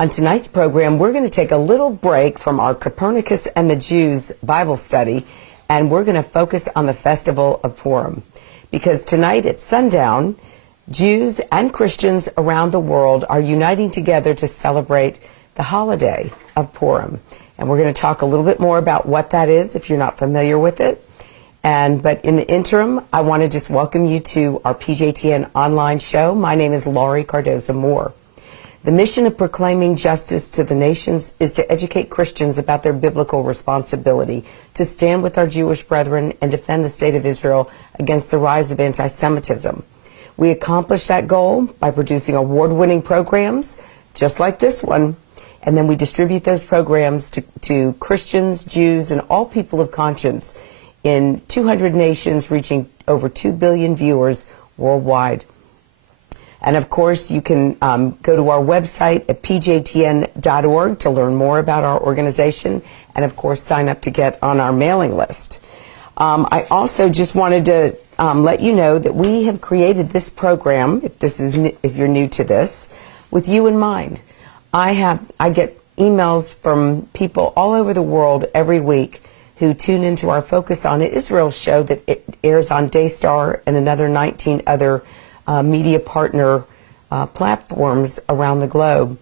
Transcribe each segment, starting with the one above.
On tonight's program, we're going to take a little break from our Copernicus and the Jews Bible study, and we're going to focus on the festival of Purim. Because tonight at sundown, Jews and Christians around the world are uniting together to celebrate the holiday of Purim. And we're going to talk a little bit more about what that is if you're not familiar with it. But in the interim, I want to just welcome you to our PJTN online show. My name is Laurie Cardoza-Moore. The mission of proclaiming justice to the nations is to educate Christians about their biblical responsibility to stand with our Jewish brethren and defend the state of Israel against the rise of anti-Semitism. We accomplish that goal by producing award-winning programs, just like this one, and then we distribute those programs to Christians, Jews, and all people of conscience in 200 nations, reaching over 2 billion viewers worldwide. And of course, you can go to our website at pjtn.org to learn more about our organization, and of course, sign up to get on our mailing list. I also just wanted to let you know that we have created this program, if you're new to this, with you in mind. I get emails from people all over the world every week who tune into our Focus on Israel show that it airs on Daystar and another 19 other media partner platforms around the globe.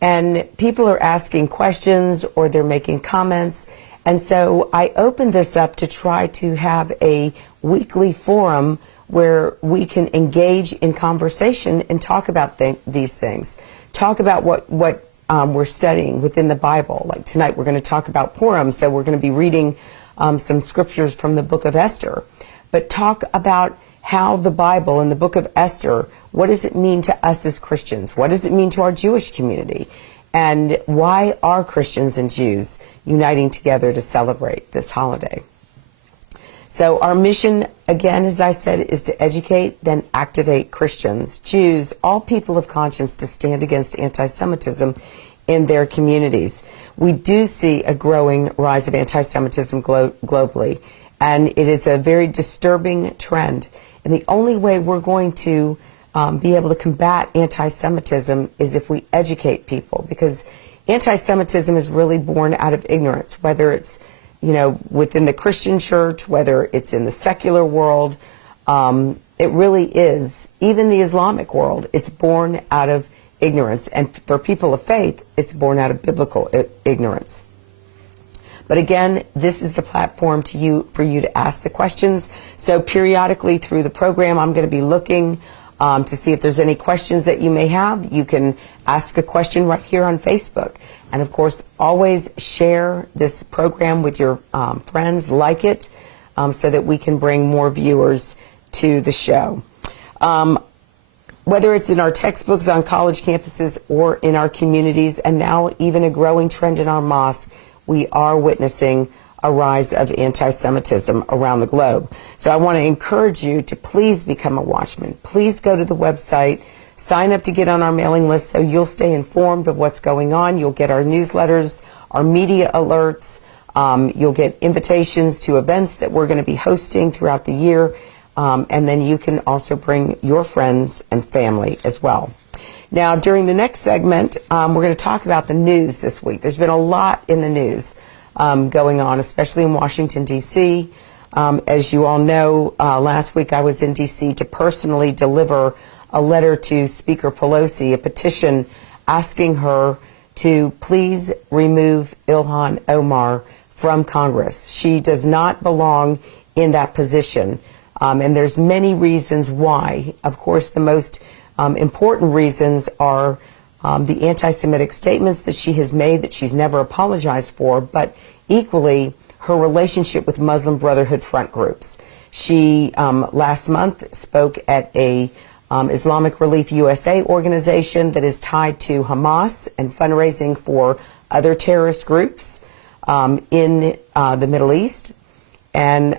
And people are asking questions or they're making comments. And so I opened this up to try to have a weekly forum where we can engage in conversation and talk about these things. Talk about what we're studying within the Bible. Like tonight we're going to talk about Purim, so we're going to be reading some scriptures from the book of Esther. But talk about how the Bible and the book of Esther, what does it mean to us as Christians? What does it mean to our Jewish community? And why are Christians and Jews uniting together to celebrate this holiday? So our mission, again, as I said, is to educate, then activate Christians, Jews, all people of conscience to stand against anti-Semitism in their communities. We do see a growing rise of anti-Semitism globally, and it is a very disturbing trend. And the only way we're going to be able to combat anti-Semitism is if we educate people, because anti-Semitism is really born out of ignorance, whether it's within the Christian church, whether it's in the secular world. It really is, even the Islamic world, it's born out of ignorance. And for people of faith, it's born out of biblical ignorance. But again, this is the platform for you to ask the questions. So periodically through the program, I'm going to be looking to see if there's any questions that you may have. You can ask a question right here on Facebook. And of course, always share this program with your friends, like it, so that we can bring more viewers to the show. Whether it's in our textbooks on college campuses or in our communities, and now even a growing trend in our mosques, we are witnessing a rise of anti-Semitism around the globe. So I want to encourage you to please become a watchman. Please go to the website, sign up to get on our mailing list so you'll stay informed of what's going on. You'll get our newsletters, our media alerts. You'll get invitations to events that we're going to be hosting throughout the year. And then you can also bring your friends and family as well. Now, during the next segment, we're going to talk about the news this week. There's been a lot in the news going on, especially in Washington, D.C. As you all know, last week I was in D.C. to personally deliver a letter to Speaker Pelosi, a petition asking her to please remove Ilhan Omar from Congress. She does not belong in that position, and there's many reasons why. Of course, the most important reasons are the anti-Semitic statements that she has made that she's never apologized for, but equally her relationship with Muslim Brotherhood front groups. She last month spoke at a Islamic Relief USA organization that is tied to Hamas and fundraising for other terrorist groups in the Middle East. And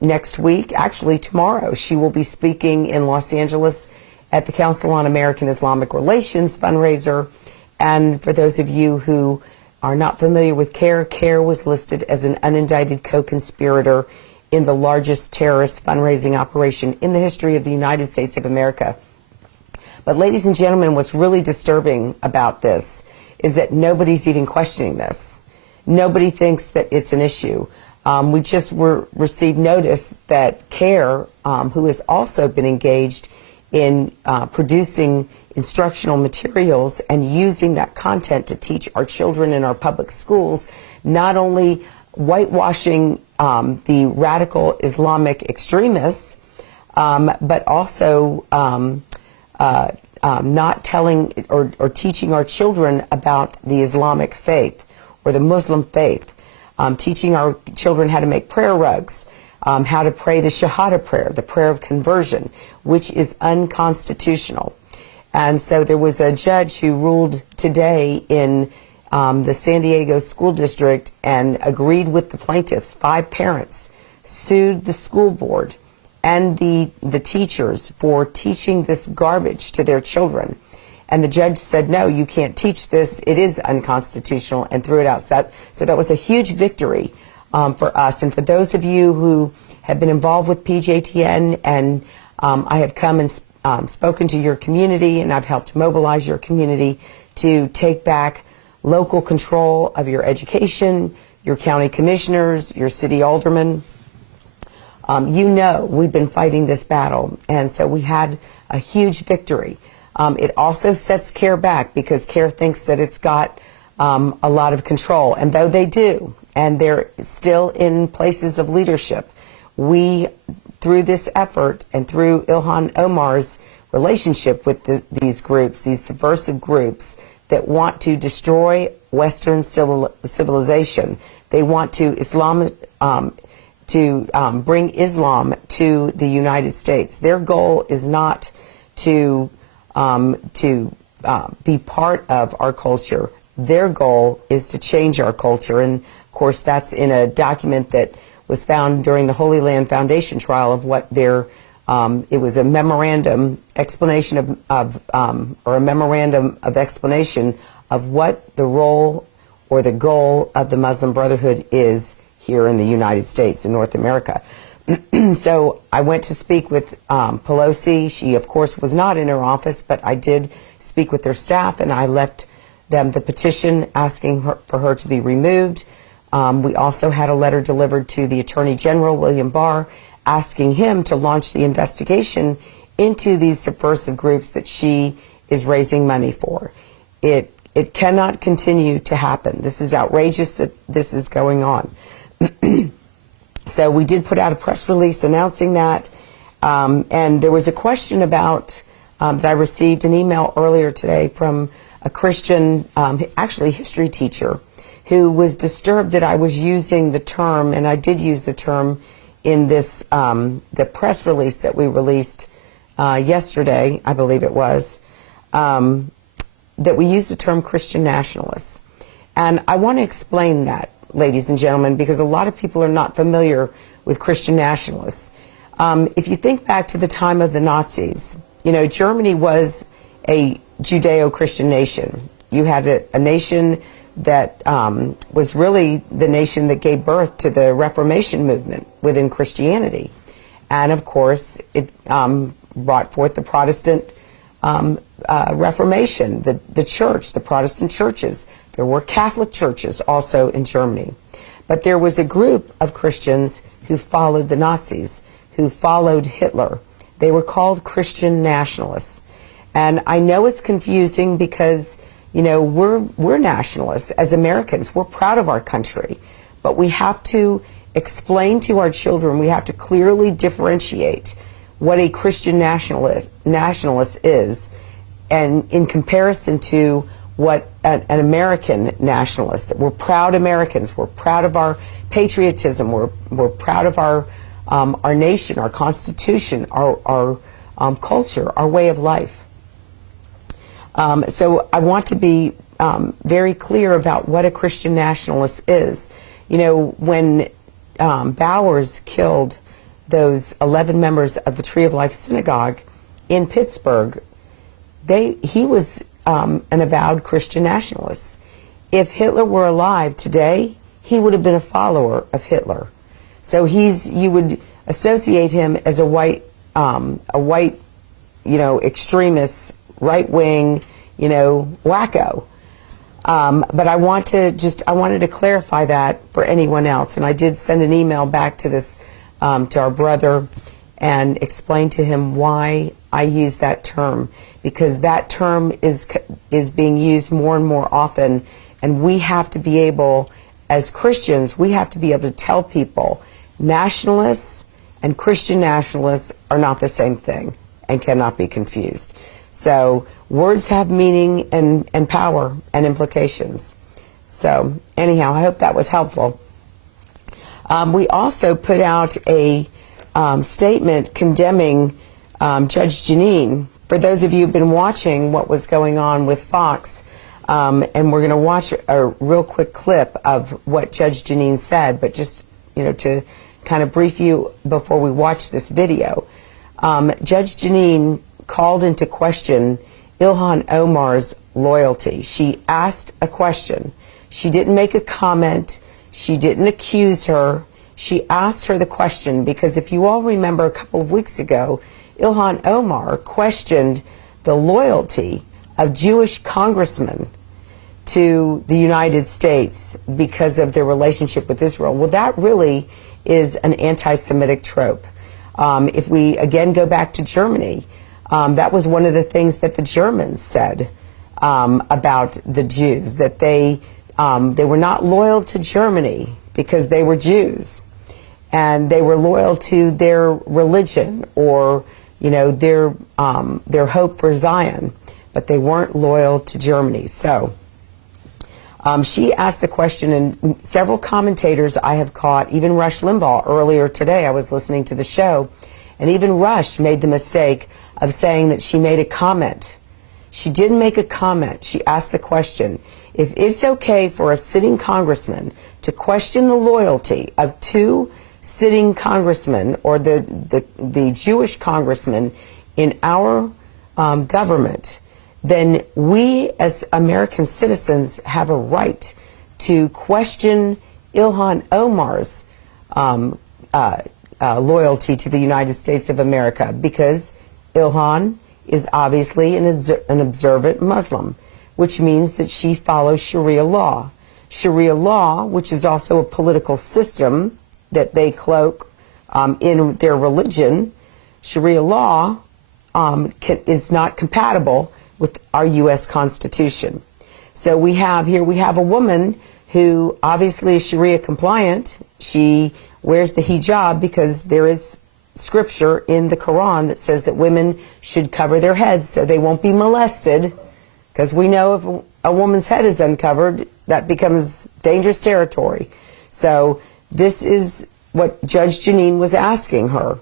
next week, actually tomorrow, she will be speaking in Los Angeles at the Council on American Islamic Relations fundraiser. And for those of you who are not familiar with CARE was listed as an unindicted co-conspirator in the largest terrorist fundraising operation in the history of the United States of America. But ladies and gentlemen, what's really disturbing about this is that nobody's even questioning this. Nobody thinks that it's an issue. We just received notice that CARE, who has also been engaged in producing instructional materials and using that content to teach our children in our public schools, not only whitewashing the radical Islamic extremists, but also not telling or teaching our children about the Islamic faith or the Muslim faith, teaching our children how to make prayer rugs, how to pray the Shahada prayer, the prayer of conversion, which is unconstitutional. And so there was a judge who ruled today in the San Diego School District and agreed with the plaintiffs. 5 parents sued the school board and the teachers for teaching this garbage to their children. And the judge said, no, you can't teach this. It is unconstitutional, and threw it out. So that was a huge victory for us. And for those of you who have been involved with PJTN, and I have come and spoken to your community, and I've helped mobilize your community to take back local control of your education, your county commissioners, your city aldermen. You know we've been fighting this battle, and so we had a huge victory. It also sets CARE back because CARE thinks that it's got a lot of control, and though they do, and they're still in places of leadership, we, through this effort and through Ilhan Omar's relationship with these groups, these subversive groups that want to destroy Western civilization, they want to bring Islam to the United States. Their goal is not to be part of our culture. Their goal is to change our culture, and of course that's in a document that was found during the Holy Land Foundation trial of what their it was a memorandum explanation or a memorandum of explanation of what the role or the goal of the Muslim Brotherhood is here in the United States, in North America. So I went to speak with Pelosi. She, of course, was not in her office, but I did speak with their staff, and I left them the petition asking for her to be removed. We also had a letter delivered to the Attorney General, William Barr, asking him to launch the investigation into these subversive groups that she is raising money for. It cannot continue to happen. This is outrageous that this is going on. So we did put out a press release announcing that, and there was a question about that I received an email earlier today from a Christian, actually history teacher, who was disturbed that I was using the term, and I did use the term in this the press release that we released yesterday, I believe it was, that we used the term Christian nationalists. And I want to explain that, ladies and gentlemen, because a lot of people are not familiar with Christian nationalists. If you think back to the time of the Nazis, you know, Germany was a Judeo-Christian nation. You had a nation that was really the nation that gave birth to the Reformation movement within Christianity. And of course, it brought forth the Protestant Reformation, the church, the Protestant churches. There were Catholic churches also in Germany. But there was a group of Christians who followed the Nazis, who followed Hitler. They were called Christian nationalists. And I know it's confusing because, you know, we're nationalists as Americans. We're proud of our country. But we have to explain to our children, we have to clearly differentiate what a Christian nationalist is, and in comparison to what an American nationalist. We're proud Americans. We're proud of our patriotism. We're proud of our nation, our Constitution, our culture, our way of life. So I want to be very clear about what a Christian nationalist is. You know, when Bowers killed those 11 members of the Tree of Life Synagogue in Pittsburgh, he was an avowed Christian nationalist. If Hitler were alive today, he would have been a follower of Hitler. So you would associate him as a white, you know, extremist right-wing, wacko. But I wanted to clarify that for anyone else. And I did send an email back to to our brother and explain to him why I use that term, because that term is being used more and more often, and we have to be able, as Christians, we have to be able to tell people nationalists and Christian nationalists are not the same thing and cannot be confused. So words have meaning and power and implications. So anyhow, I hope that was helpful. We also put out a statement condemning Judge Jeanine. For those of you who've been watching what was going on with Fox, and we're going to watch a real quick clip of what Judge Jeanine said, but just to kind of brief you before we watch this video. Judge Jeanine called into question Ilhan Omar's loyalty. She asked a question. She didn't make a comment. She didn't accuse her. She asked her the question because if you all remember a couple of weeks ago, Ilhan Omar questioned the loyalty of Jewish congressmen to the United States because of their relationship with Israel. Well, that really is an anti-Semitic trope. If we again go back to Germany, that was one of the things that the Germans said about the Jews, that they were not loyal to Germany because they were Jews, and they were loyal to their religion or their hope for Zion, but they weren't loyal to Germany. So she asked the question, and several commentators I have caught, even Rush Limbaugh earlier today, I was listening to the show, and even Rush made the mistake of saying that she made a comment. She didn't make a comment. She asked the question. If it's okay for a sitting congressman to question the loyalty of two sitting congressmen or the Jewish congressmen in our government, then we as American citizens have a right to question Ilhan Omar's loyalty to the United States of America, because Ilhan is obviously an observant Muslim, which means that she follows Sharia law. Sharia law, which is also a political system that they cloak in their religion, Sharia law is not compatible with our U.S. Constitution. So we have a woman who obviously is Sharia compliant. She wears the hijab because there is scripture in the Quran that says that women should cover their heads so they won't be molested, because we know if a woman's head is uncovered, that becomes dangerous territory. So this is what Judge Jeanine was asking her.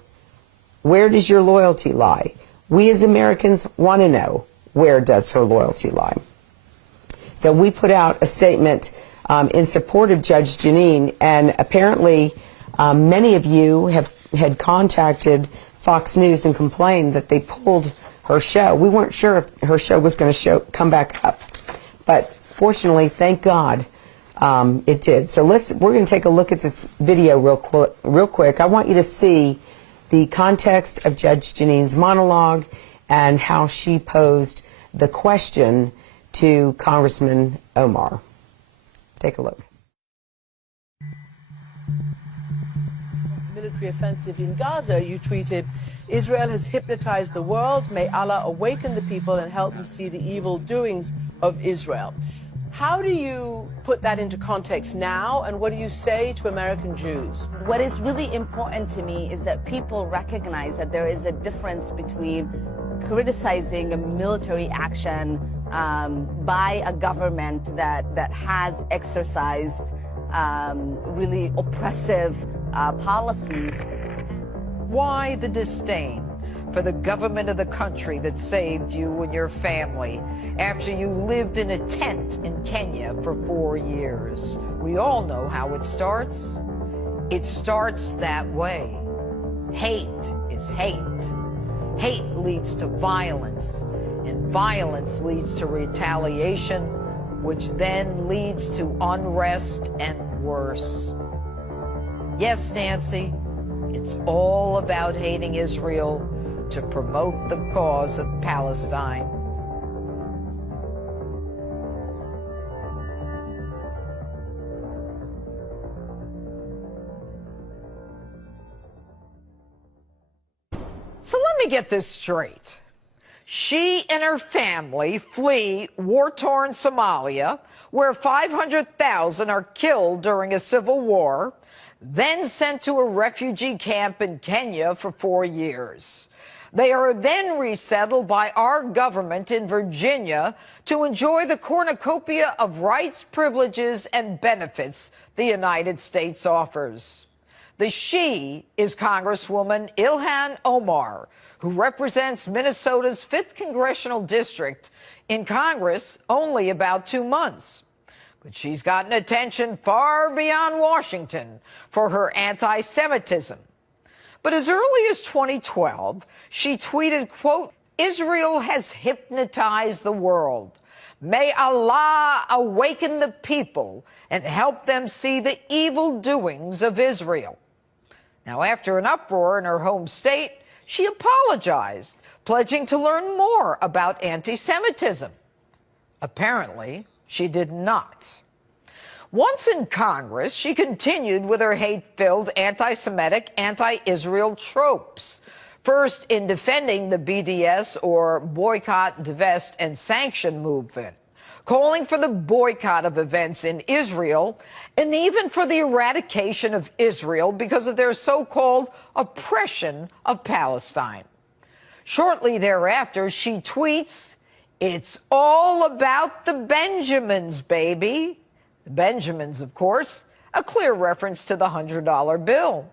Where does your loyalty lie? We as Americans want to know, where does her loyalty lie? So we put out a statement in support of Judge Jeanine, and apparently many of you had contacted Fox News and complained that they pulled her show. We weren't sure if her show was going to come back up, but fortunately, thank God, it did. So we're going to take a look at this video real quick. I want you to see the context of Judge Jeanine's monologue and how she posed the question to Congressman Omar. Take a look. Military offensive in Gaza, you tweeted, Israel has hypnotized the world. May Allah awaken the people and help them see the evil doings of Israel. How do you put that into context now, and what do you say to American Jews? What is really important to me is that people recognize that there is a difference between criticizing a military action by a government that has exercised really oppressive policies. Why the disdain for the government of the country that saved you and your family after you lived in a tent in Kenya for 4 years? We all know how it starts. It starts that way. Hate is hate. Hate leads to violence, and violence leads to retaliation, which then leads to unrest and worse. Yes, Nancy, it's all about hating Israel to promote the cause of Palestine. me get this straight. She and her family flee war-torn Somalia, where 500,000 are killed during a civil war, then sent to a refugee camp in Kenya for 4 years. They are then resettled by our government in Virginia to enjoy the cornucopia of rights, privileges, and benefits the United States offers. The she is Congresswoman Ilhan Omar, who represents Minnesota's 5th Congressional District in Congress only about 2 months. But she's gotten attention far beyond Washington for her anti-Semitism. But as early as 2012, she tweeted, quote, "Israel has hypnotized the world. May Allah awaken the people and help them see the evil doings of Israel." Now, after an uproar in her home state, she apologized, pledging to learn more about anti-Semitism. Apparently, she did not. Once in Congress, she continued with her hate-filled anti-Semitic, anti-Israel tropes. First, in defending the BDS, or Boycott, Divest, and Sanction movement, calling for the boycott of events in Israel, and even for the eradication of Israel because of their so-called oppression of Palestine. Shortly thereafter, she tweets, "It's all about the Benjamins, baby." The Benjamins, of course, a clear reference to the $100 bill.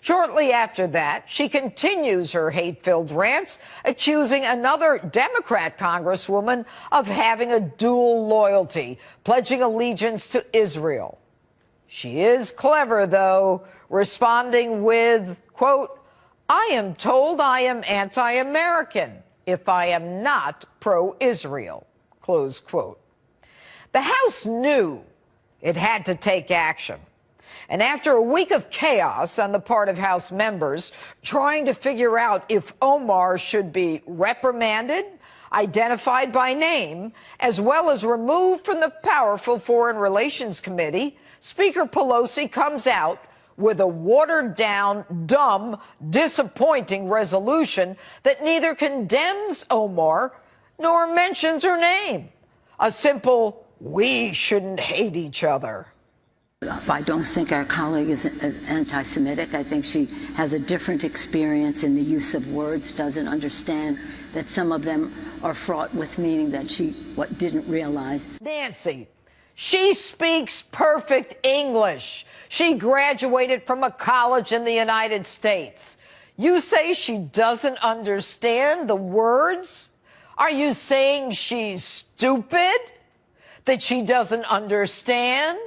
Shortly after that, she continues her hate-filled rants, accusing another Democrat congresswoman of having a dual loyalty, pledging allegiance to Israel. She is clever, though, responding with, quote, "I am told I am anti-American if I am not pro-Israel," close quote. The House knew it had to take action. And after a week of chaos on the part of House members trying to figure out if Omar should be reprimanded, identified by name, as well as removed from the powerful Foreign Relations Committee, Speaker Pelosi comes out with a watered-down, dumb, disappointing resolution that neither condemns Omar nor mentions her name. A simple, "We shouldn't hate each other." I don't think our colleague is anti-Semitic. I think she has a different experience in the use of words, doesn't understand that some of them are fraught with meaning that she didn't realize. Nancy, she speaks perfect English. She graduated from a college in the United States. You say she doesn't understand the words? Are you saying she's stupid? That she doesn't understand?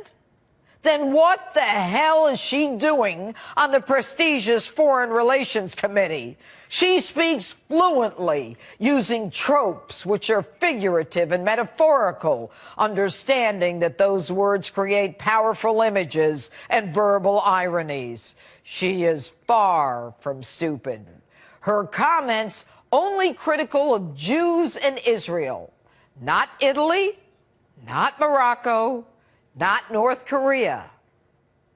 Then what the hell is she doing on the prestigious Foreign Relations Committee? She speaks fluently, using tropes which are figurative and metaphorical, understanding that those words create powerful images and verbal ironies. She is far from stupid. Her comments only critical of Jews and Israel, not Italy, not Morocco, not North Korea,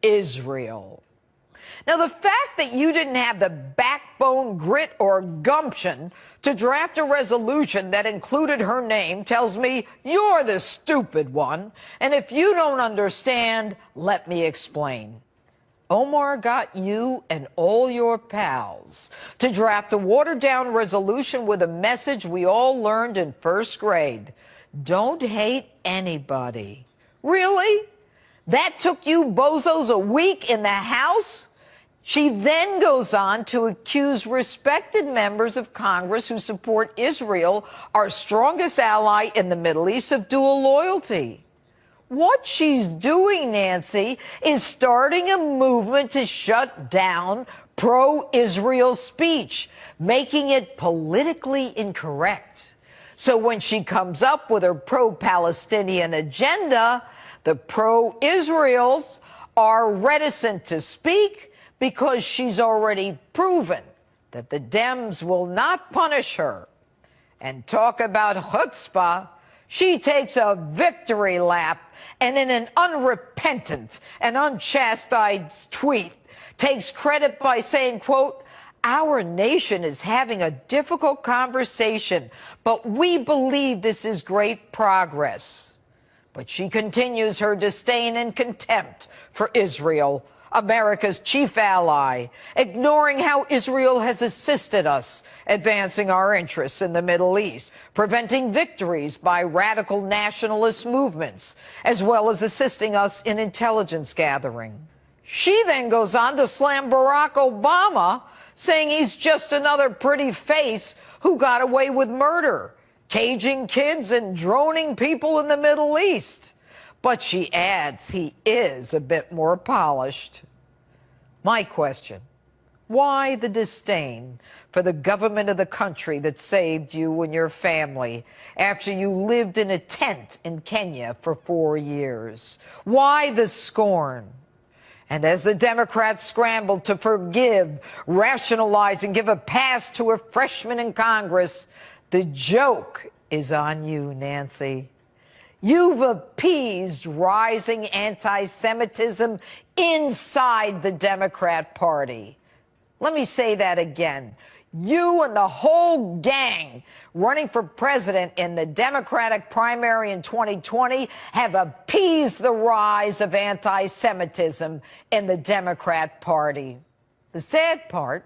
Israel. Now, the fact that you didn't have the backbone, grit, or gumption to draft a resolution that included her name tells me you're the stupid one. And if you don't understand, let me explain. Omar got you and all your pals to draft a watered-down resolution with a message we all learned in first grade. Don't hate anybody. Really? That took you bozos a week in the House? She then goes on to accuse respected members of Congress who support Israel, our strongest ally in the Middle East, of dual loyalty. What she's doing, Nancy, is starting a movement to shut down pro-Israel speech, making it politically incorrect. So when she comes up with her pro-Palestinian agenda, the pro-Israels are reticent to speak because she's already proven that the Dems will not punish her. And talk about chutzpah, she takes a victory lap and in an unrepentant and unchastised tweet takes credit by saying, quote, Our nation is having a difficult conversation, but we believe this is great progress. But she continues her disdain and contempt for Israel, America's chief ally, ignoring how Israel has assisted us advancing our interests in the Middle East, preventing victories by radical nationalist movements, as well as assisting us in intelligence gathering. She then goes on to slam Barack Obama, saying he's just another pretty face who got away with murder, caging kids and droning people in the Middle East. But she adds he is a bit more polished. My question, why the disdain for the government of the country that saved you and your family after you lived in a tent in Kenya for 4 years? Why the scorn? And as the Democrats scramble to forgive, rationalize, and give a pass to a freshman in Congress, the joke is on you, Nancy. You've appeased rising anti-Semitism inside the Democrat Party. Let me say that again. You and the whole gang running for president in the Democratic primary in 2020 have appeased the rise of anti-Semitism in the Democrat Party. The sad part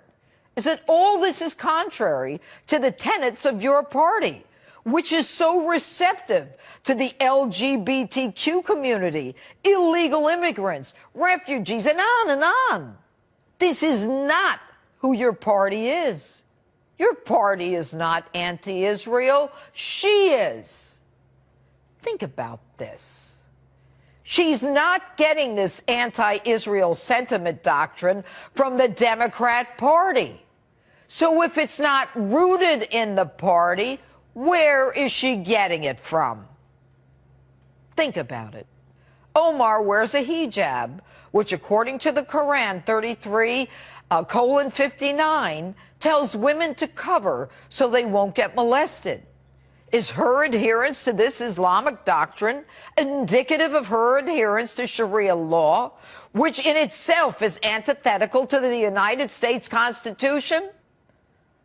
is that all this is contrary to the tenets of your party, which is so receptive to the LGBTQ community, illegal immigrants, refugees, and on and on. This is not who your party is. Your party is not anti-Israel. She is. Think about this. She's not getting this anti-Israel sentiment doctrine from the Democrat Party. So if it's not rooted in the party, where is she getting it from? Think about it. Omar wears a hijab, which according to the Quran 33:59 tells women to cover so they won't get molested. Is her adherence to this Islamic doctrine indicative of her adherence to Sharia law, which in itself is antithetical to the United States Constitution?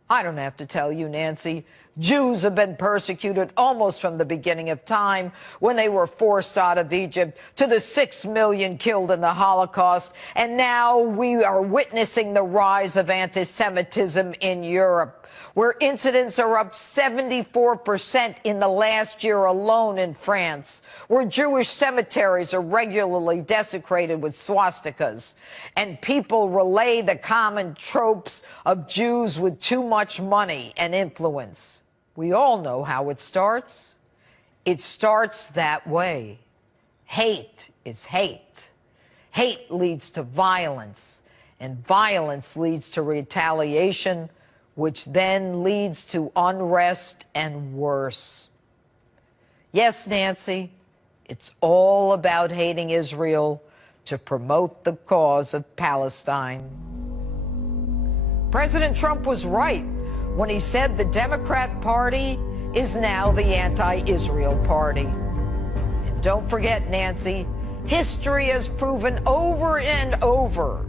I don't have to tell you, Nancy. Jews have been persecuted almost from the beginning of time, when they were forced out of Egypt, to the 6 million killed in the Holocaust. And now we are witnessing the rise of anti-Semitism in Europe, where incidents are up 74% in the last year alone in France, where Jewish cemeteries are regularly desecrated with swastikas, and people relay the common tropes of Jews with too much money and influence. We all know how it starts. It starts that way. Hate is hate. Hate leads to violence, and violence leads to retaliation, which then leads to unrest and worse. Yes, Nancy, it's all about hating Israel to promote the cause of Palestine. President Trump was right when he said the Democrat Party is now the anti-Israel party. And don't forget, Nancy, history has proven over and over,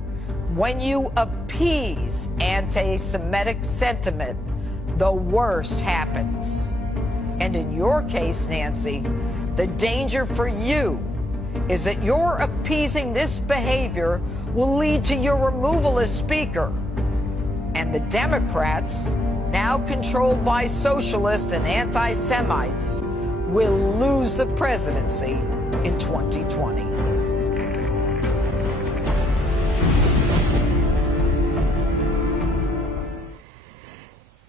when you appease anti-Semitic sentiment, the worst happens. And in your case, Nancy, the danger for you is that your appeasing this behavior will lead to your removal as Speaker. And the Democrats, now controlled by socialists and anti-Semites, will lose the presidency in 2020.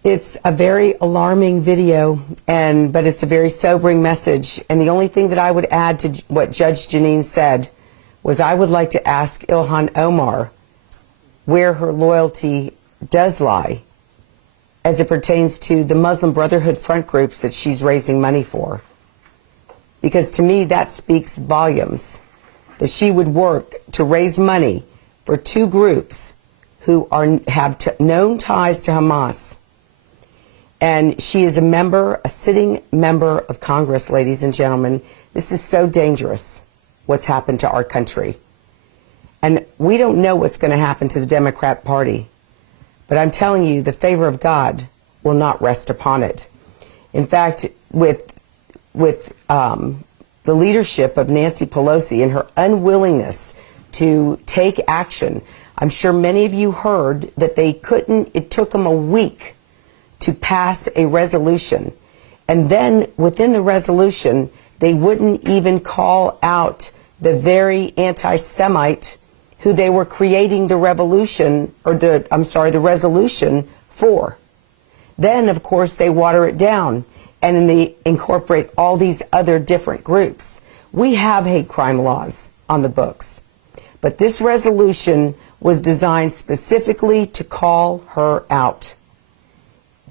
It's a very alarming video, but it's a very sobering message. And the only thing that I would add to what Judge Janine said was I would like to ask Ilhan Omar where her loyalty does lie as it pertains to the Muslim Brotherhood front groups that she's raising money for. Because to me, that speaks volumes, that she would work to raise money for two groups who have known ties to Hamas. And she is a sitting member of Congress, ladies and gentlemen. This is so dangerous, what's happened to our country. And we don't know what's going to happen to the Democrat Party. But But I'm telling you, the favor of God will not rest upon it. In fact, with the leadership of Nancy Pelosi and her unwillingness to take action, I'm sure many of you heard that it took them a week to pass a resolution. And then within the resolution, they wouldn't even call out the very anti-Semite who they were creating the resolution for. Then, of course, they water it down and then they incorporate all these other different groups. We have hate crime laws on the books, but this resolution was designed specifically to call her out.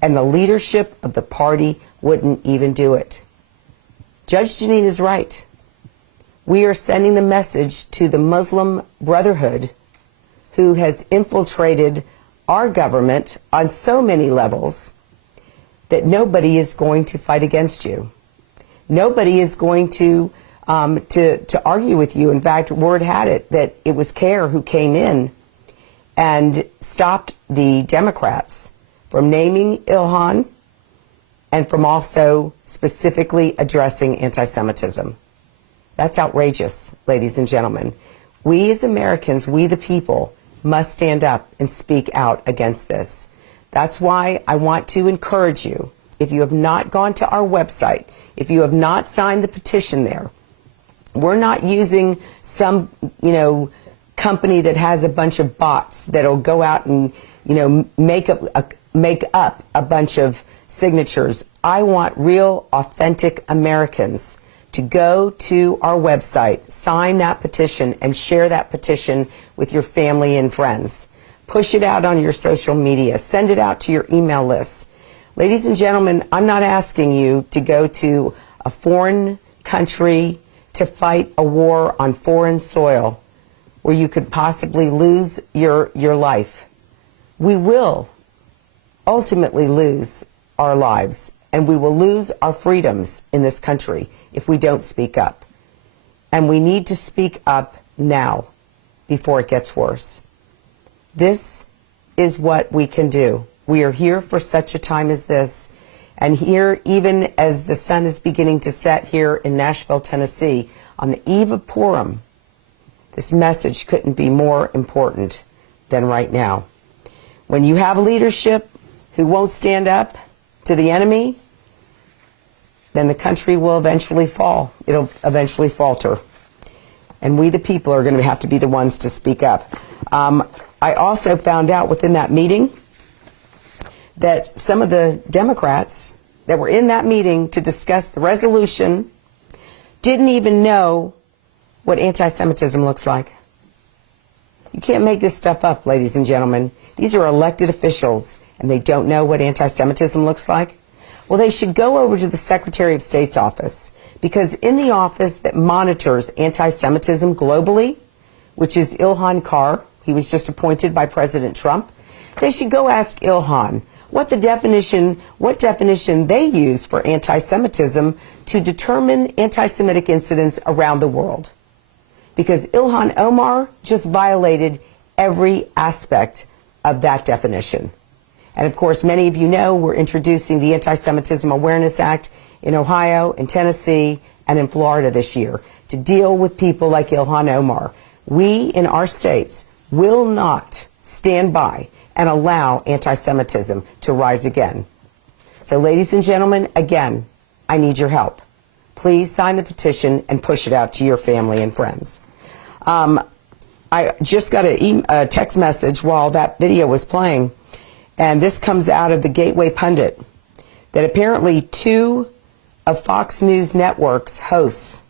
And the leadership of the party wouldn't even do it. Judge Janine is right. We are sending the message to the Muslim Brotherhood, who has infiltrated our government on so many levels, that nobody is going to fight against you. Nobody is going to argue with you. In fact, word had it that it was CARE who came in and stopped the Democrats from naming Ilhan and from also specifically addressing anti-Semitism. That's outrageous, ladies and gentlemen. We as Americans, we the people, must stand up and speak out against this. That's why I want to encourage you, if you have not gone to our website, if you have not signed the petition there, we're not using some, company that has a bunch of bots that'll go out and, make up a bunch of signatures. I want real, authentic Americans to go to our website, sign that petition, and share that petition with your family and friends. Push it out on your social media. Send it out to your email lists. Ladies and gentlemen, I'm not asking you to go to a foreign country to fight a war on foreign soil where you could possibly lose your life. We will ultimately lose our lives, and we will lose our freedoms in this country if we don't speak up. And we need to speak up now before it gets worse. This is what we can do. We are here for such a time as this. And here, even as the sun is beginning to set here in Nashville, Tennessee, on the eve of Purim, this message couldn't be more important than right now. When you have leadership who won't stand up to the enemy, then the country will eventually fall. It'll eventually falter. And we, the people, are going to have to be the ones to speak up. I also found out within that meeting that some of the Democrats that were in that meeting to discuss the resolution didn't even know what anti-Semitism looks like. You can't make this stuff up, ladies and gentlemen. These are elected officials, and they don't know what anti-Semitism looks like. Well, they should go over to the Secretary of State's office, because in the office that monitors anti-Semitism globally, which is Ilhan Carr, he was just appointed by President Trump, they should go ask Ilhan what definition they use for anti-Semitism to determine anti-Semitic incidents around the world. Because Ilhan Omar just violated every aspect of that definition. And of course, many of you know we're introducing the Anti-Semitism Awareness Act in Ohio, in Tennessee, and in Florida this year to deal with people like Ilhan Omar. We in our states will not stand by and allow anti-Semitism to rise again. So ladies and gentlemen, again, I need your help. Please sign the petition and push it out to your family and friends. I just got a text message while that video was playing, and this comes out of the Gateway Pundit, that apparently 2 of Fox News Network's hosts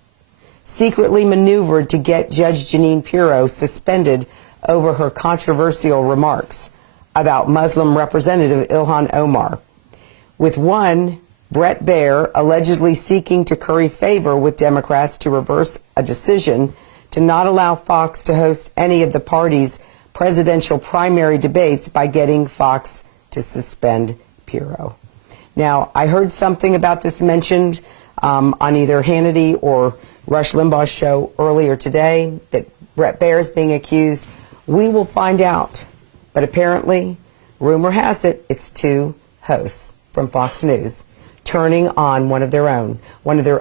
secretly maneuvered to get Judge Jeanine Pirro suspended over her controversial remarks about Muslim Representative Ilhan Omar, with one, Brett Baier, allegedly seeking to curry favor with Democrats to reverse a decision to not allow Fox to host any of the party's presidential primary debates by getting Fox to suspend Pirro. Now, I heard something about this mentioned on either Hannity or Rush Limbaugh's show earlier today, that Brett Baier is being accused. We will find out. But apparently, Rumor has it, it's two hosts from Fox News turning on one of their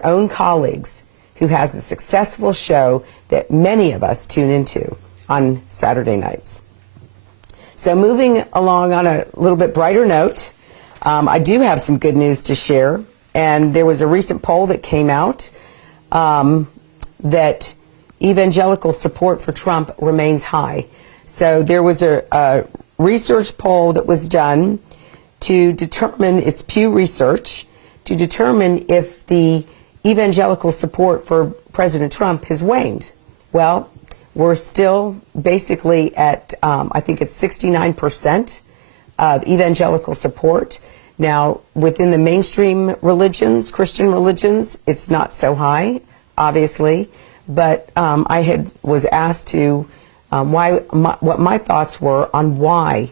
own colleagues who has a successful show that many of us tune into on Saturday nights. So moving along on a little bit brighter note, I do have some good news to share. And there was a recent poll that came out that evangelical support for Trump remains high. So there was a research poll that was done to determine, it's Pew Research, to determine if the evangelical support for President Trump has waned. Well, we're still basically at, I think it's 69% of evangelical support. Now, within the mainstream religions, Christian religions, it's not so high, obviously. But I was asked to what my thoughts were on why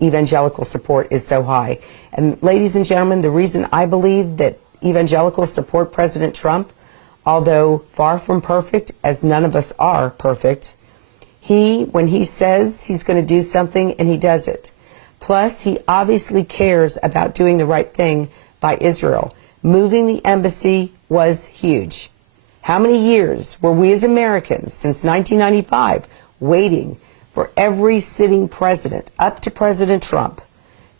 evangelical support is so high. And ladies and gentlemen, the reason I believe that evangelicals support President Trump, although far from perfect, as none of us are perfect, when he says he's going to do something and he does it. Plus, he obviously cares about doing the right thing by Israel. Moving the embassy was huge. How many years were we as Americans since 1995 waiting for every sitting president, up to President Trump,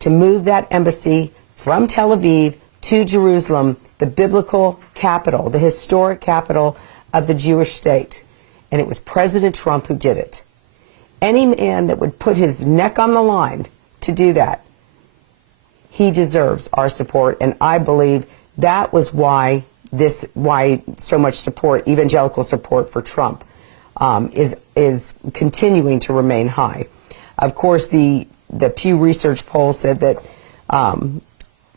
to move that embassy from Tel Aviv to Jerusalem, the biblical capital, the historic capital of the Jewish state? And it was President Trump who did it. Any man that would put his neck on the line to do that, he deserves our support. And I believe that was why so much support, evangelical support for Trump, is continuing to remain high. Of course, the Pew Research poll said that,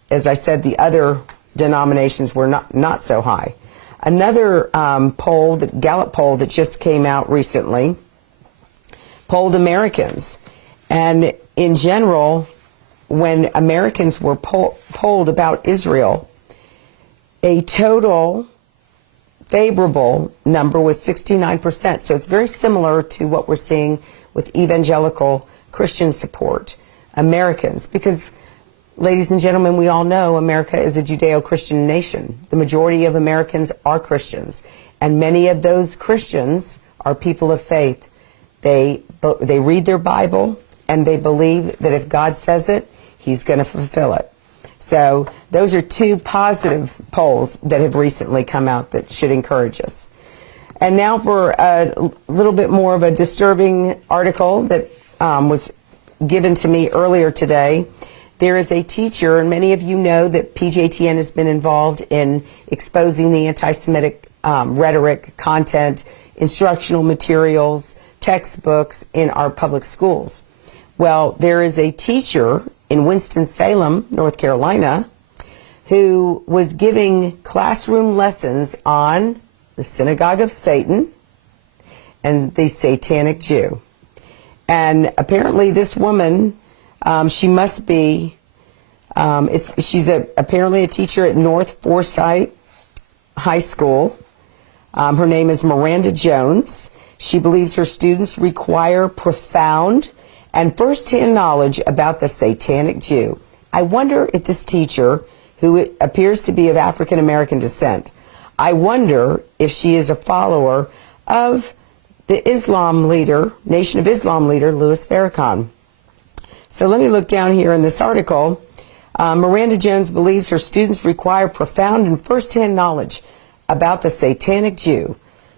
as I said, the other denominations were not so high. Another poll, the Gallup poll that just came out recently, polled Americans. And in general, when Americans were polled about Israel, a total favorable number was 69%. So it's very similar to what we're seeing with evangelical Christian support. Americans, because, ladies and gentlemen, we all know America is a Judeo-Christian nation. The majority of Americans are Christians. And many of those Christians are people of faith. They read their Bible, and they believe that if God says it, he's going to fulfill it. So those are two positive polls that have recently come out that should encourage us. And now for a little bit more of a disturbing article that was given to me earlier today. There is a teacher, and many of you know that PJTN has been involved in exposing the anti-Semitic rhetoric, content, instructional materials, textbooks in our public schools. Well, there is a teacher in Winston-Salem, North Carolina, who was giving classroom lessons on the synagogue of Satan and the Satanic Jew. And apparently this woman, she must be, she's apparently a teacher at North Forsyth High School. Her name is Miranda Jones. She believes her students require profound and first-hand knowledge about the Satanic Jew. I wonder if this teacher, who appears to be of African-American descent, I wonder if she is a follower of the Islam leader, Nation of Islam leader, Louis Farrakhan. So let me look down here in this article. Miranda Jones believes her students require profound and first-hand knowledge about the Satanic Jew.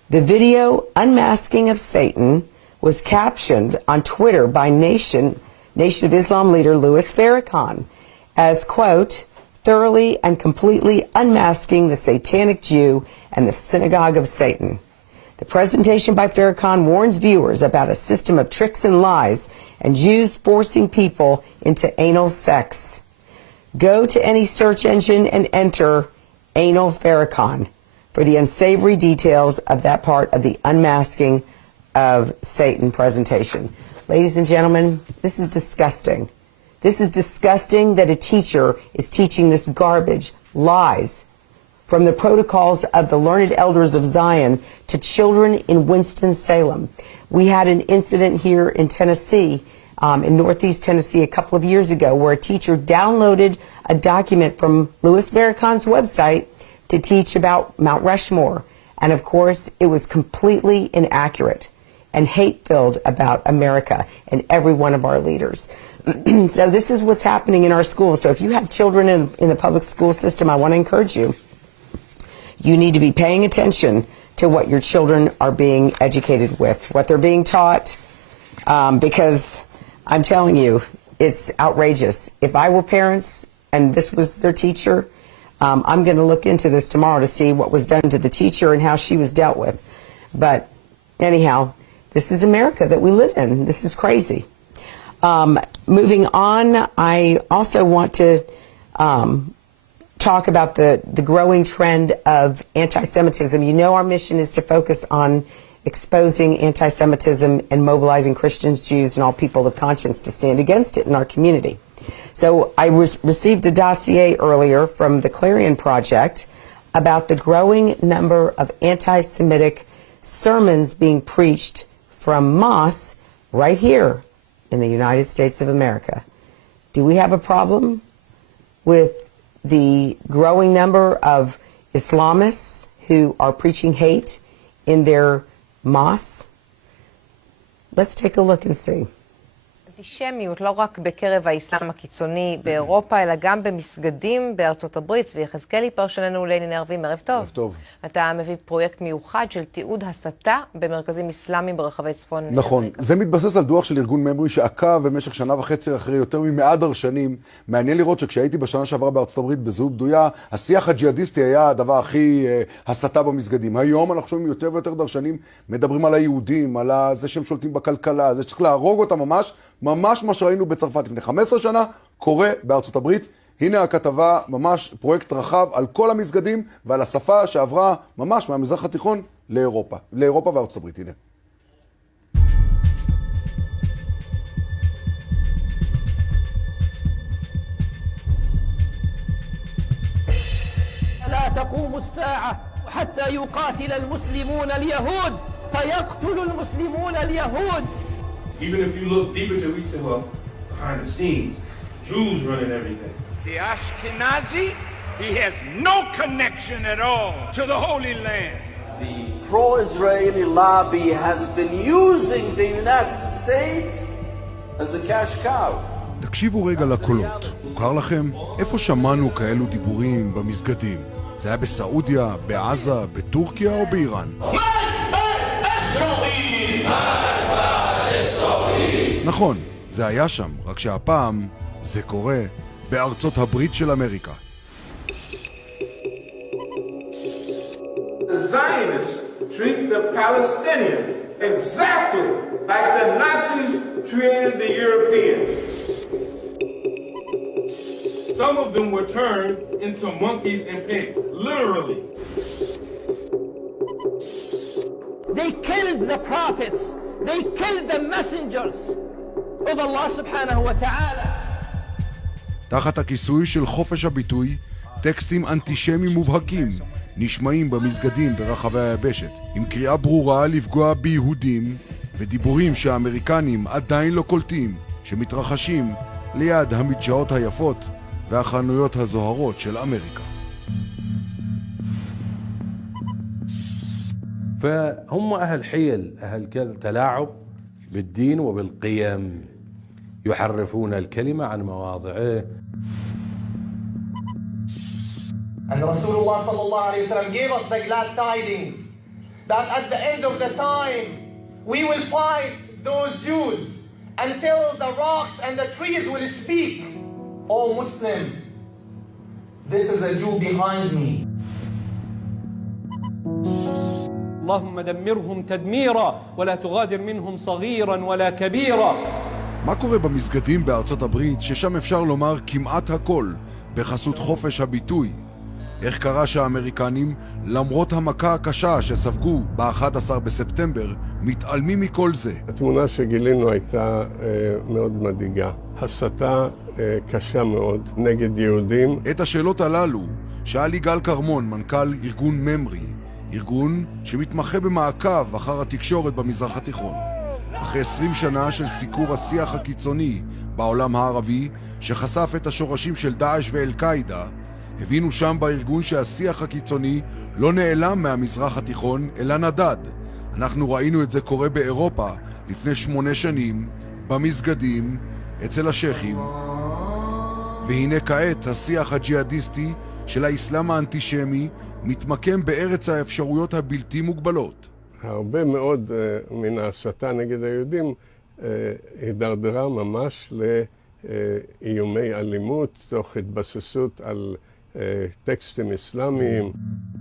The video Unmasking of Satan was captioned on Twitter by Nation of Islam leader Louis Farrakhan as, quote, thoroughly and completely unmasking the Satanic Jew and the synagogue of Satan. The presentation by Farrakhan warns viewers about a system of tricks and lies and Jews forcing people into anal sex. Go to any search engine and enter anal Farrakhan for the unsavory details of that part of the unmasking of Satan presentation. Ladies and gentlemen, this is disgusting. This is disgusting that a teacher is teaching this garbage, lies, from the protocols of the learned elders of Zion to children in Winston-Salem. We had an incident here in Tennessee in Northeast Tennessee a couple of years ago where a teacher downloaded a document from Louis Farrakhan's website to teach about Mount Rushmore. And of course, it was completely inaccurate and hate-filled about America and every one of our leaders. So this is what's happening in our schools. So if you have children in the public school system, I want to encourage you. You need to be paying attention to what your children are being educated with, what they're being taught, because I'm telling you, it's outrageous. If I were parents and this was their teacher, I'm going to look into this tomorrow to see what was done to the teacher and how she was dealt with. But anyhow, this is America that we live in. This is crazy. Moving on, I also want to talk about the growing trend of anti-Semitism. You know our mission is to focus on exposing anti-Semitism and mobilizing Christians, Jews, and all people of conscience to stand against it in our community. So I received a dossier earlier from the Clarion Project about the growing number of anti-Semitic sermons being preached from mosques right here in the United States of America. Do we have a problem with the growing number of Islamists who are preaching hate in their mosques? Let's take a look and see. אנטישמיות לא רק בקרב האסלאם הקיצוני באירופה, אלא גם במסגדים בארצות הברית. צבי יחזקאלי, פרשננו לענייני ערבים, ערב טוב. ערב טוב. אתה מביא פרויקט מיוחד של תיעוד הסתה במרכזים אסלאמיים ברחבי צפון אמריקה. נכון, זה מתבסס על דוח של ארגון ממרי שעקב במשך שנה וחצי אחרי יותר מ100 דרשנים. מעניין לראות שכשהייתי בשנה שעברה בארצות הברית בזהות בדויה, השיח הג'יהאדיסטי היה הדבר הכי הסתה במסגדים. היום אנחנו שומעים יותר ויותר דרשנים מדברים על היהודים, על זה שהם שולטים בכלכלה, זה שצריך להרוג אותם ממש מה שראינו בצרפת לפני 15 שנה, קורה בארצות הברית. הנה הכתבה, ממש פרויקט רחב על כל המסגדים ועל השפה שעברה ממש מהמזרח התיכון לאירופה וארצות הברית. הנה. لا تقوم الساعة حتى يقاتل المسلمون اليهود فيقتل المسلمون اليهود. Even if you look deeper to it, well, behind the scenes, Jews running everything. The Ashkenazi, he has no connection at all to the Holy Land. The pro-Israeli lobby has been using the United States as a cash cow. תקשיבו רגע לקולות. מוכר לכם? איפה שמענו כאלו דיבורים במסגדים? זה היה בסעודיה, בעזה, בטורקיה או באיראן? נכון, זה היה שם, רק שהפעם זה קורה בארצות הברית של אמריקה. The Zionists treat the Palestinians exactly like the Nazis treated the Europeans. Some of them were turned into monkeys and pigs, literally. They killed the prophets. They killed the messengers of Allah subhanahu wa ta'ala. תחת הכיסוי של חופש הביטוי, טקסטים אנטישמיים מובהקים נשמעים במסגדים ברחבי היבשת, עם קריאה ברורה לפגוע ביהודים ודיבורים שהאמריקנים עדיין לא קולטים, שמתרחשים ליד המדשאות היפות והחנויות הזוהרות של אמריקה. فهم أهل حيل، أهل تلاعب بالدين وبالقيم، يحرفون الكلمة عن مواضعه. And Rasulullah sallallahu alayhi wa sallam gave us the glad tidings that at the end of the time we will fight those Jews until the rocks and the trees will speak. O Muslim, this is a Jew behind me. اللهم دمرهم تدميرا ولا تغادر منهم صغيرا ولا كبيرا. מה קורה במסגדים בארצות הברית ששם אפשר לומר כמעט הכל בחסות חופש הביטוי? איך קרה שהאמריקנים, למרות המכה הקשה שספגו ב-11 בספטמבר, מתעלמים מכל זה? התמונה שגילינו הייתה מאוד מדאיגה. הסתה קשה מאוד נגד יהודים. את השאלות הללו שאל יגאל קרמון, מנכ"ל ארגון ממרי, ארגון שמתמחה במעקב אחר התקשורת במזרח התיכון. אחרי 20 שנה של סיקור השיח הקיצוני בעולם הערבי, שחשף את השורשים של דאעש ואל-קאעידה, הבינו שם בארגון שהשיח הקיצוני לא נעלם מהמזרח התיכון, אלא נדד. אנחנו ראינו את זה קורה באירופה לפני 8 שנים, במסגדים, אצל השייחים. והנה כעת השיח הג'יהאדיסטי של האסלאם האנטישמי מתמקם בארץ האפשרויות הבלתי מוגבלות. הרבה מאוד מן ההסתה נגד היהודים הידרדרה ממש לאיומי אלימות תוך התבססות על טקסטים אסלאמיים.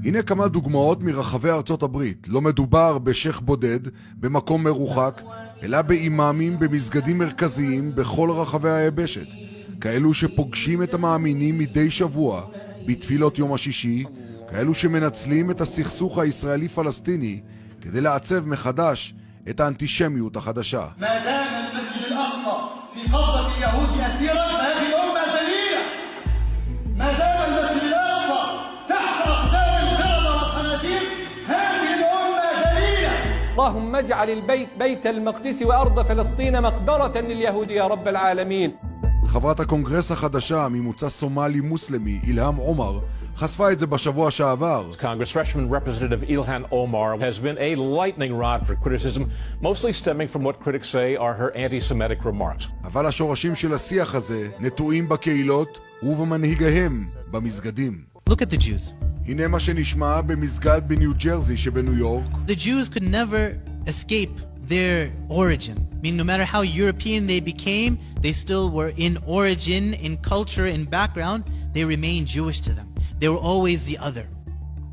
הנה כמה דוגמאות מרחבי ארצות הברית. לא מדובר בשייח בודד במקום מרוחק, אלא באימאמים במסגדים מרכזיים בכל רחבי היבשת, כאלו שפוגשים את המאמינים מדי שבוע בתפילות יום השישי, כאלו שמנצלים את הסכסוך הישראלי-פלסטיני כדי לעצב מחדש את האנטישמיות החדשה. ما دام المسجد الأقصى في قبضة اليهود أسيرا فهذه الأمة ذليلة. ما دام المسجد الأقصى تحت أقدام القردة والخنازير هذه الأمة ذليلة. اللهم اجعل البيت بيت المقدس وأرض فلسطين مقدرة لليهود يا رب العالمين. חברת הקונגרס החדשה ממוצא סומלי מוסלמי, אילהאם עומר, חשפה את זה בשבוע שעבר. Congress freshman representative Ilhan Omar has been a lightning rod for criticism, mostly stemming from what critics say are her anti-Semitic remarks. אבל השורשים של השיח הזה נטועים בקהילות ובמנהיגיהם במסגדים. Look at the Jews. הנה מה שנשמע במסגד בניו ג'רזי שבניו יורק. The Jews could never escape their origin. I mean, no matter how European they became, they still were in origin, in culture, in background, they remained Jewish to them. They were always the other.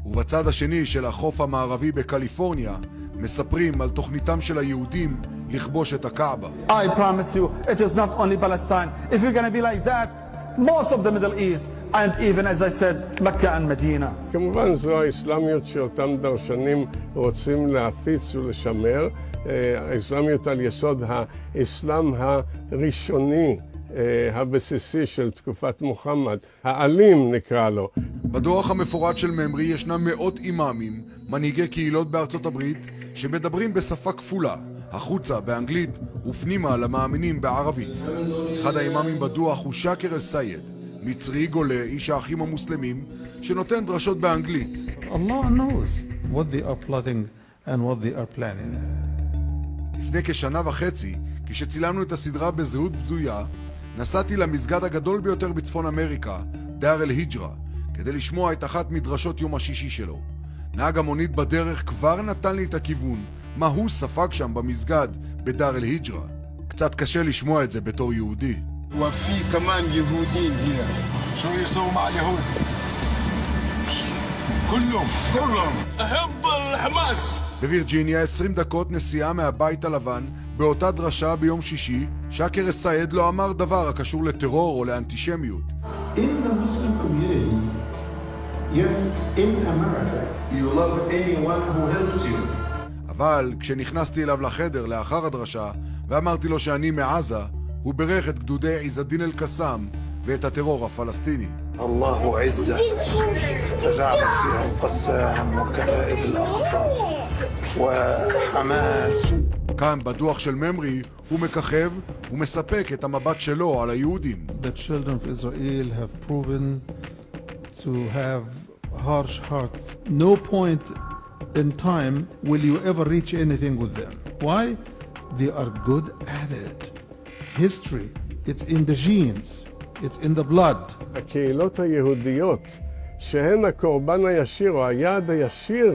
ובצד השני של החוף המערבי בקליפורניה, מספרים על תוכניתם של היהודים לכבוש את הקעבה. I promise you, it is not only Palestine. If you're going to be like that, most of the Middle East, and even as I said, Mecca and Medina. כמובן זו האסלאמיות שאותם דרשנים רוצים להפיץ ולשמר, האסלאמיות על יסוד האסלאם הראשוני, הבסיסי של תקופת מוחמד, האלים נקרא לו. בדוח המפורט של ממרי ישנם מאות אימאמים, מנהיגי קהילות בארצות הברית, שמדברים בשפה כפולה, החוצה באנגלית ופנימה למאמינים בערבית. אחד האימאמים בדוח הוא שאקר אל-סייד, מצרי גולה, איש האחים המוסלמים, שנותן דרשות באנגלית. Allah knows what they are plotting and what they are planning. לפני כשנה וחצי, כשצילמנו את הסדרה בזהות בדויה, נסעתי למסגד הגדול ביותר בצפון אמריקה, דאר אל-היג'רה, כדי לשמוע את אחת מדרשות יום השישי שלו. נהג המונית בדרך כבר נתן לי את הכיוון, מה הוא ספג שם במסגד בדאר אל-היג'רה. קצת קשה לשמוע את זה בתור יהודי. وفي كمان يهودين هنا شو يسووا مع اليهود كلهم أحب الحماس. בווירג'יניה 20 דקות נסיעה מהבית הלבן, באותה דרשה ביום שישי, שאקר אל-סייד לא אמר דבר הקשור לטרור או לאנטישמיות. In the Muslim community, yes, in America, you love anyone who helps you. אבל כשנכנסתי אליו לחדר לאחר הדרשה ואמרתי לו שאני מעזה, הוא ברך את גדודי עז א-דין אל-קסאם ואת הטרור הפלסטיני. الله عزة فجعل فيها القسام وكتائب الأقصى وحماس. כאן בדוח של ממרי הוא מככב ומספק את המבט שלו על היהודים. The children of Israel have proven to have harsh hearts. No point in time will you ever reach anything with them. Why? They are good at it. History, it's in the genes. It's in the blood. הקהילות היהודיות שהן הקורבן הישיר או היעד הישיר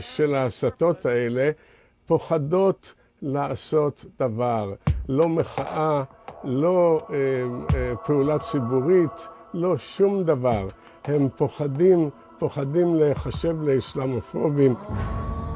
של ההסתות האלה פוחדות לעשות דבר. לא מחאה, לא פעולה ציבורית, לא שום דבר. הם פוחדים להיחשב לאסלאמופובים.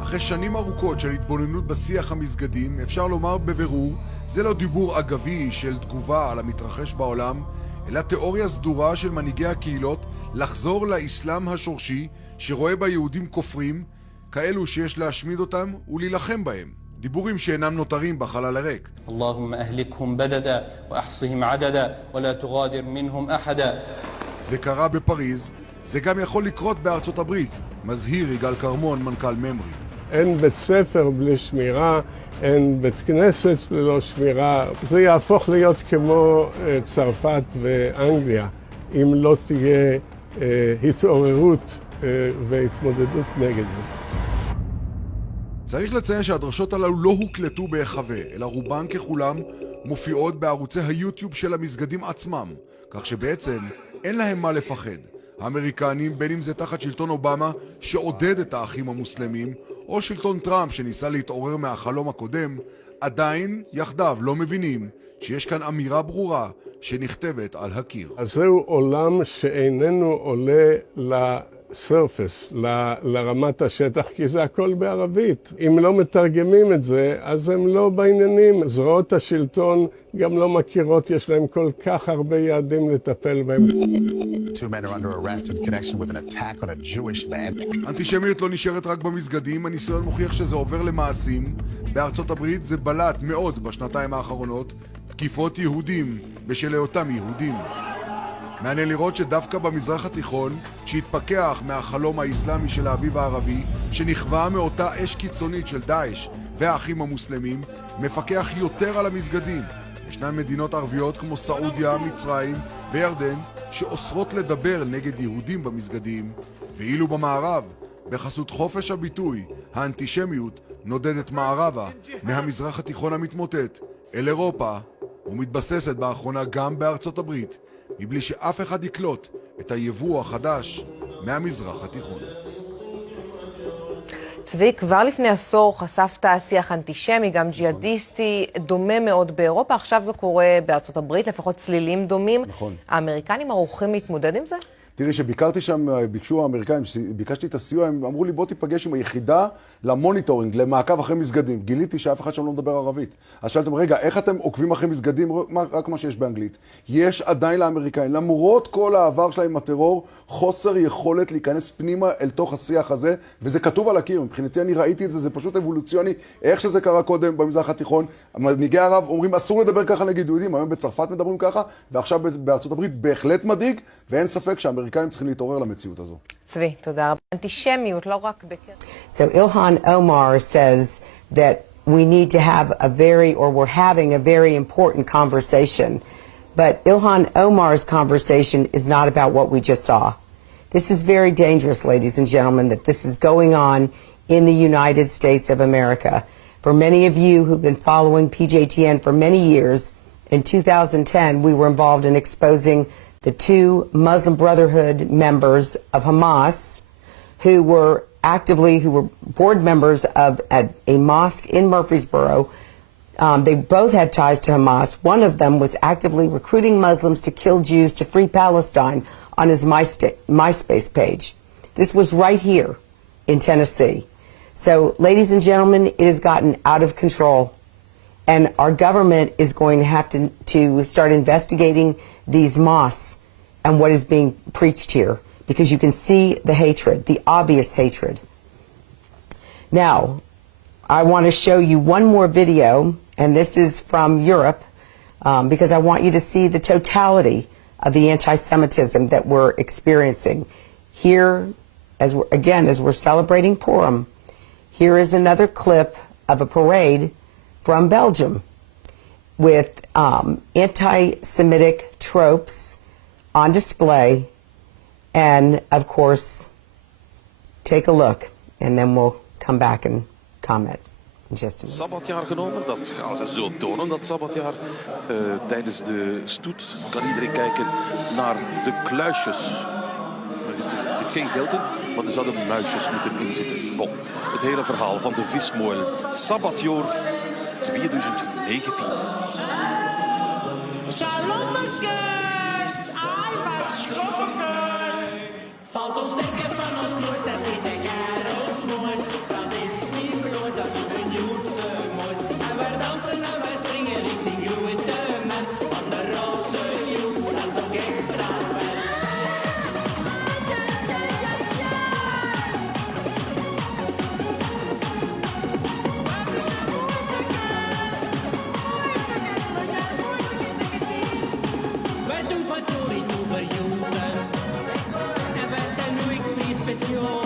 אחרי שנים ארוכות של התבוננות בשיח המסגדים, אפשר לומר בבירור, זה לא דיבור אגבי של תגובה על המתרחש בעולם, אלא תיאוריה סדורה של מנהיגי הקהילות לחזור לאסלאם השורשי שרואה ביהודים כופרים, כאלו שיש להשמיד אותם ולהילחם בהם. דיבורים שאינם נותרים בחלל הריק. اللهم أهلكهم بددا وأحصهم عددا ولا تغادر منهم أحدا. זה קרה בפריז, זה גם יכול לקרות בארצות הברית, מזהיר יגאל קרמון, מנכ"ל ממרי. אין בית ספר בלי שמירה, אין בית כנסת ללא שמירה. זה יהפוך להיות כמו צרפת ואנגליה, אם לא תהיה התעוררות והתמודדות נגד זה. צריך לציין שהדרשות הללו לא הוקלטו בהיחווה, אלא רובן ככולם מופיעות בערוצי היוטיוב של המסגדים עצמם, כך שבעצם אין להם מה לפחד. האמריקנים, בין אם זה תחת שלטון אובמה שעודד את האחים המוסלמים, או שלטון טראמפ שניסה להתעורר מהחלום הקודם, עדיין יחדיו לא מבינים שיש כאן אמירה ברורה שנכתבת על הקיר. אז זהו עולם שאיננו עולה לסרפס, לרמת השטח, כי זה הכל בערבית. אם לא מתרגמים את זה, אז הם לא בעניינים. זרועות השלטון גם לא מכירות, יש להם כל כך הרבה יעדים לטפל בהם. Two men are under arrest in connection with an attack on a Jewish man. אנטישמיות לא נשארת רק במסגדים, הניסיון מוכיח שזה עובר למעשים. בארצות הברית זה בלט מאוד בשנתיים האחרונות, תקיפות יהודים בשל היותם יהודים. מעניין לראות שדווקא במזרח התיכון, שהתפכח מהחלום האסלאמי של האביב הערבי, שנכווה מאותה אש קיצונית של דאעש והאחים המוסלמים, מפקח יותר על המסגדים. ישנן מדינות ערביות כמו סעודיה, מצרים וירדן שאוסרות לדבר נגד יהודים במסגדים, ואילו במערב, בחסות חופש הביטוי, האנטישמיות נודדת מערבה מהמזרח התיכון המתמוטט אל אירופה, ומתבססת באחרונה גם בארצות הברית, מבלי שאף אחד יקלוט את היבוא החדש מהמזרח התיכון. צבי, כבר לפני עשור חשפת שיח אנטישמי, גם ג'יהאדיסטי, דומה מאוד באירופה, עכשיו זה קורה בארצות הברית, לפחות צלילים דומים. נכון. האמריקנים ערוכים להתמודד עם זה? תראי, שביקרתי שם, ביקשו האמריקאים, ביקשתי את הסיוע, הם אמרו לי בוא תיפגש עם היחידה למוניטורינג, למעקב אחרי מסגדים. גיליתי שאף אחד שם לא מדבר ערבית. אז שאלתם, רגע, איך אתם עוקבים אחרי מסגדים? רק מה שיש באנגלית. יש עדיין לאמריקאים, למרות כל העבר שלהם עם הטרור, חוסר יכולת להיכנס פנימה אל תוך השיח הזה, וזה כתוב על הקיר. מבחינתי אני ראיתי את זה, זה פשוט אבולוציוני, איך שזה קרה קודם במזרח התיכון. מנהיגי ערב אומרים אסור לדבר ככה נגד יהודים, היום בצרפת מדברים ככה, ועכשיו בארצות הברית בהחלט מדאיג, ואין ספק שהאמריקאים צריכים להתעורר למציאות הזו. צבי, תודה רבה. אנטישמיות, לא רק בקרב. So Ilhan Omar says that we need to have we're having a very important conversation. But Ilhan Omar's conversation is not about what we just saw. This is very dangerous, ladies and gentlemen, that this is going on in the United States of America. For many of you who've been following PJTN for many years, in 2010 we were involved in exposing the two Muslim Brotherhood members of Hamas who were board members of a mosque in Murfreesboro. They both had ties to Hamas. One of them was actively recruiting Muslims to kill Jews to free Palestine on his MySpace page. This was right here in Tennessee. So, ladies and gentlemen, it has gotten out of control. And our government is going to have to start investigating these mosques and what is being preached here, because you can see the hatred, the obvious hatred. Now, I want to show you one more video, and this is from Europe, because I want you to see the totality of the anti-Semitism that we're experiencing. Here, as we're celebrating Purim, here is another clip of a parade from Belgium with anti-Semitic tropes on display, and of course, take a look, and then we'll come back and comment in just a minute. Sabbatjaar genomen, dat gaan ze zo tonen, dat sabbatjaar. Tijdens de stoet kan iedereen kijken naar de kluisjes. Er zit geen geld in, maar er zouden muisjes moeten inzitten. Bon, het hele verhaal van de vismolen. Sabbatjaar 2019. Shalom makers, ai was schokkers. Valt ons denken van ons kloos, daar zitten garos moois. Dat is niet bloos als een Joodse moois. En wij dansen en wij springen richting Joede man. Van de roze Jood, dat is nog extra vet. Wij doen van Tory toe voor Joden. En wij zijn nu ik vlieg speciaal.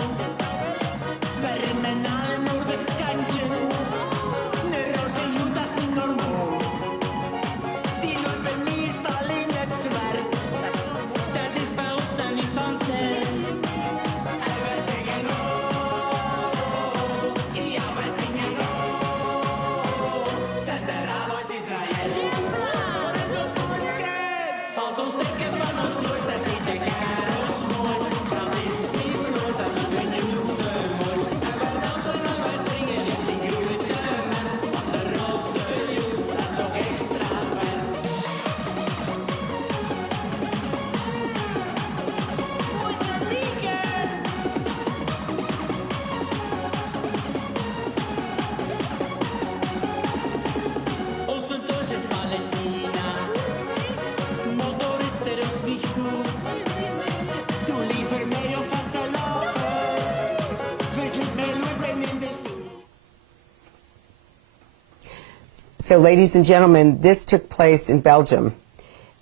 So, ladies and gentlemen, this took place in Belgium,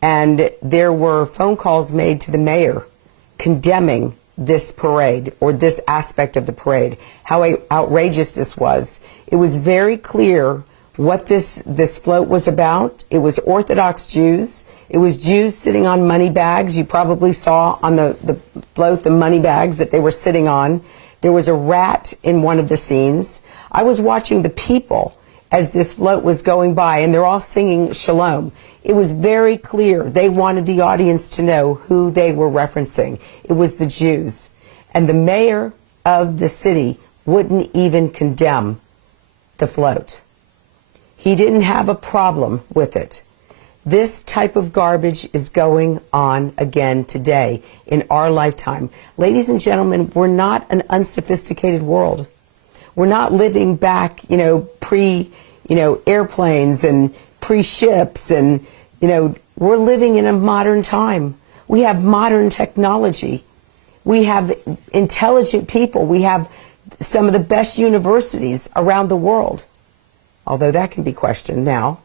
and there were phone calls made to the mayor condemning this parade, or this aspect of the parade, how outrageous this was. It was very clear what this float was about. It was Orthodox Jews. It was Jews sitting on money bags. You probably saw on the float the money bags that they were sitting on. There was a rat in one of the scenes. I was watching the people as this float was going by, and they're all singing Shalom. It was very clear. They wanted the audience to know who they were referencing. It was the Jews. And the mayor of the city wouldn't even condemn the float. He didn't have a problem with it. This type of garbage is going on again today in our lifetime. Ladies and gentlemen, we're not an unsophisticated world. We're not living back, pre, airplanes and pre-ships, and, we're living in a modern time. We have modern technology. We have intelligent people. We have some of the best universities around the world, although that can be questioned now.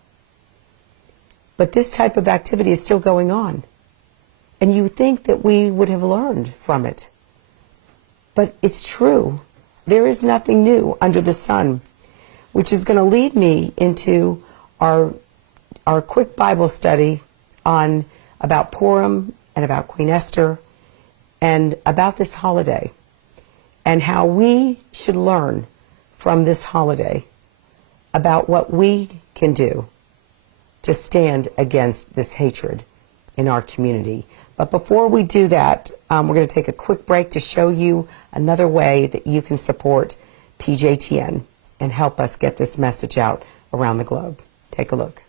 But this type of activity is still going on. And you think that we would have learned from it. But it's true. There is nothing new under the sun, which is going to lead me into our quick Bible study on about Purim and about Queen Esther and about this holiday and how we should learn from this holiday about what we can do to stand against this hatred in our community. But before we do that, we're going to take a quick break to show you another way that you can support PJTN and help us get this message out around the globe. Take a look.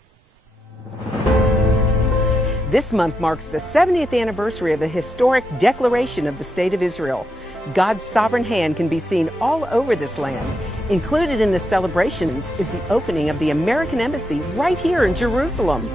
This month marks the 70th anniversary of the historic Declaration of the State of Israel. God's sovereign hand can be seen all over this land. Included in the celebrations is the opening of the American Embassy right here in Jerusalem.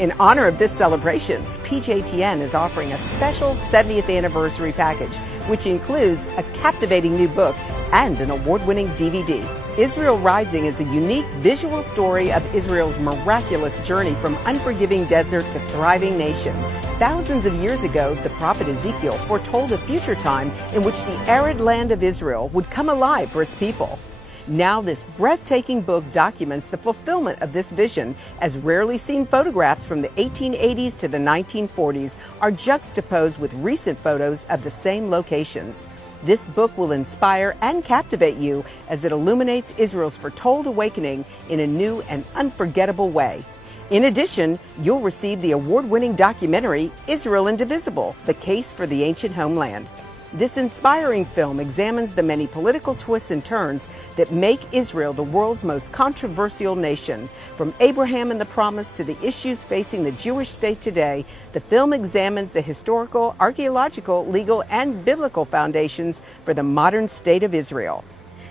In honor of this celebration, PJTN is offering a special 70th anniversary package, which includes a captivating new book and an award-winning DVD. Israel Rising is a unique visual story of Israel's miraculous journey from unforgiving desert to thriving nation. Thousands of years ago, the prophet Ezekiel foretold a future time in which the arid land of Israel would come alive for its people. Now this breathtaking book documents the fulfillment of this vision, as rarely seen photographs from the 1880s to the 1940s are juxtaposed with recent photos of the same locations. This book will inspire and captivate you as it illuminates Israel's foretold awakening in a new and unforgettable way. In addition, you'll receive the award-winning documentary, Israel Indivisible, The Case for the Ancient Homeland. This inspiring film examines the many political twists and turns that make Israel the world's most controversial nation. From Abraham and the Promise to the issues facing the Jewish state today, the film examines the historical, archaeological, legal, and biblical foundations for the modern state of Israel.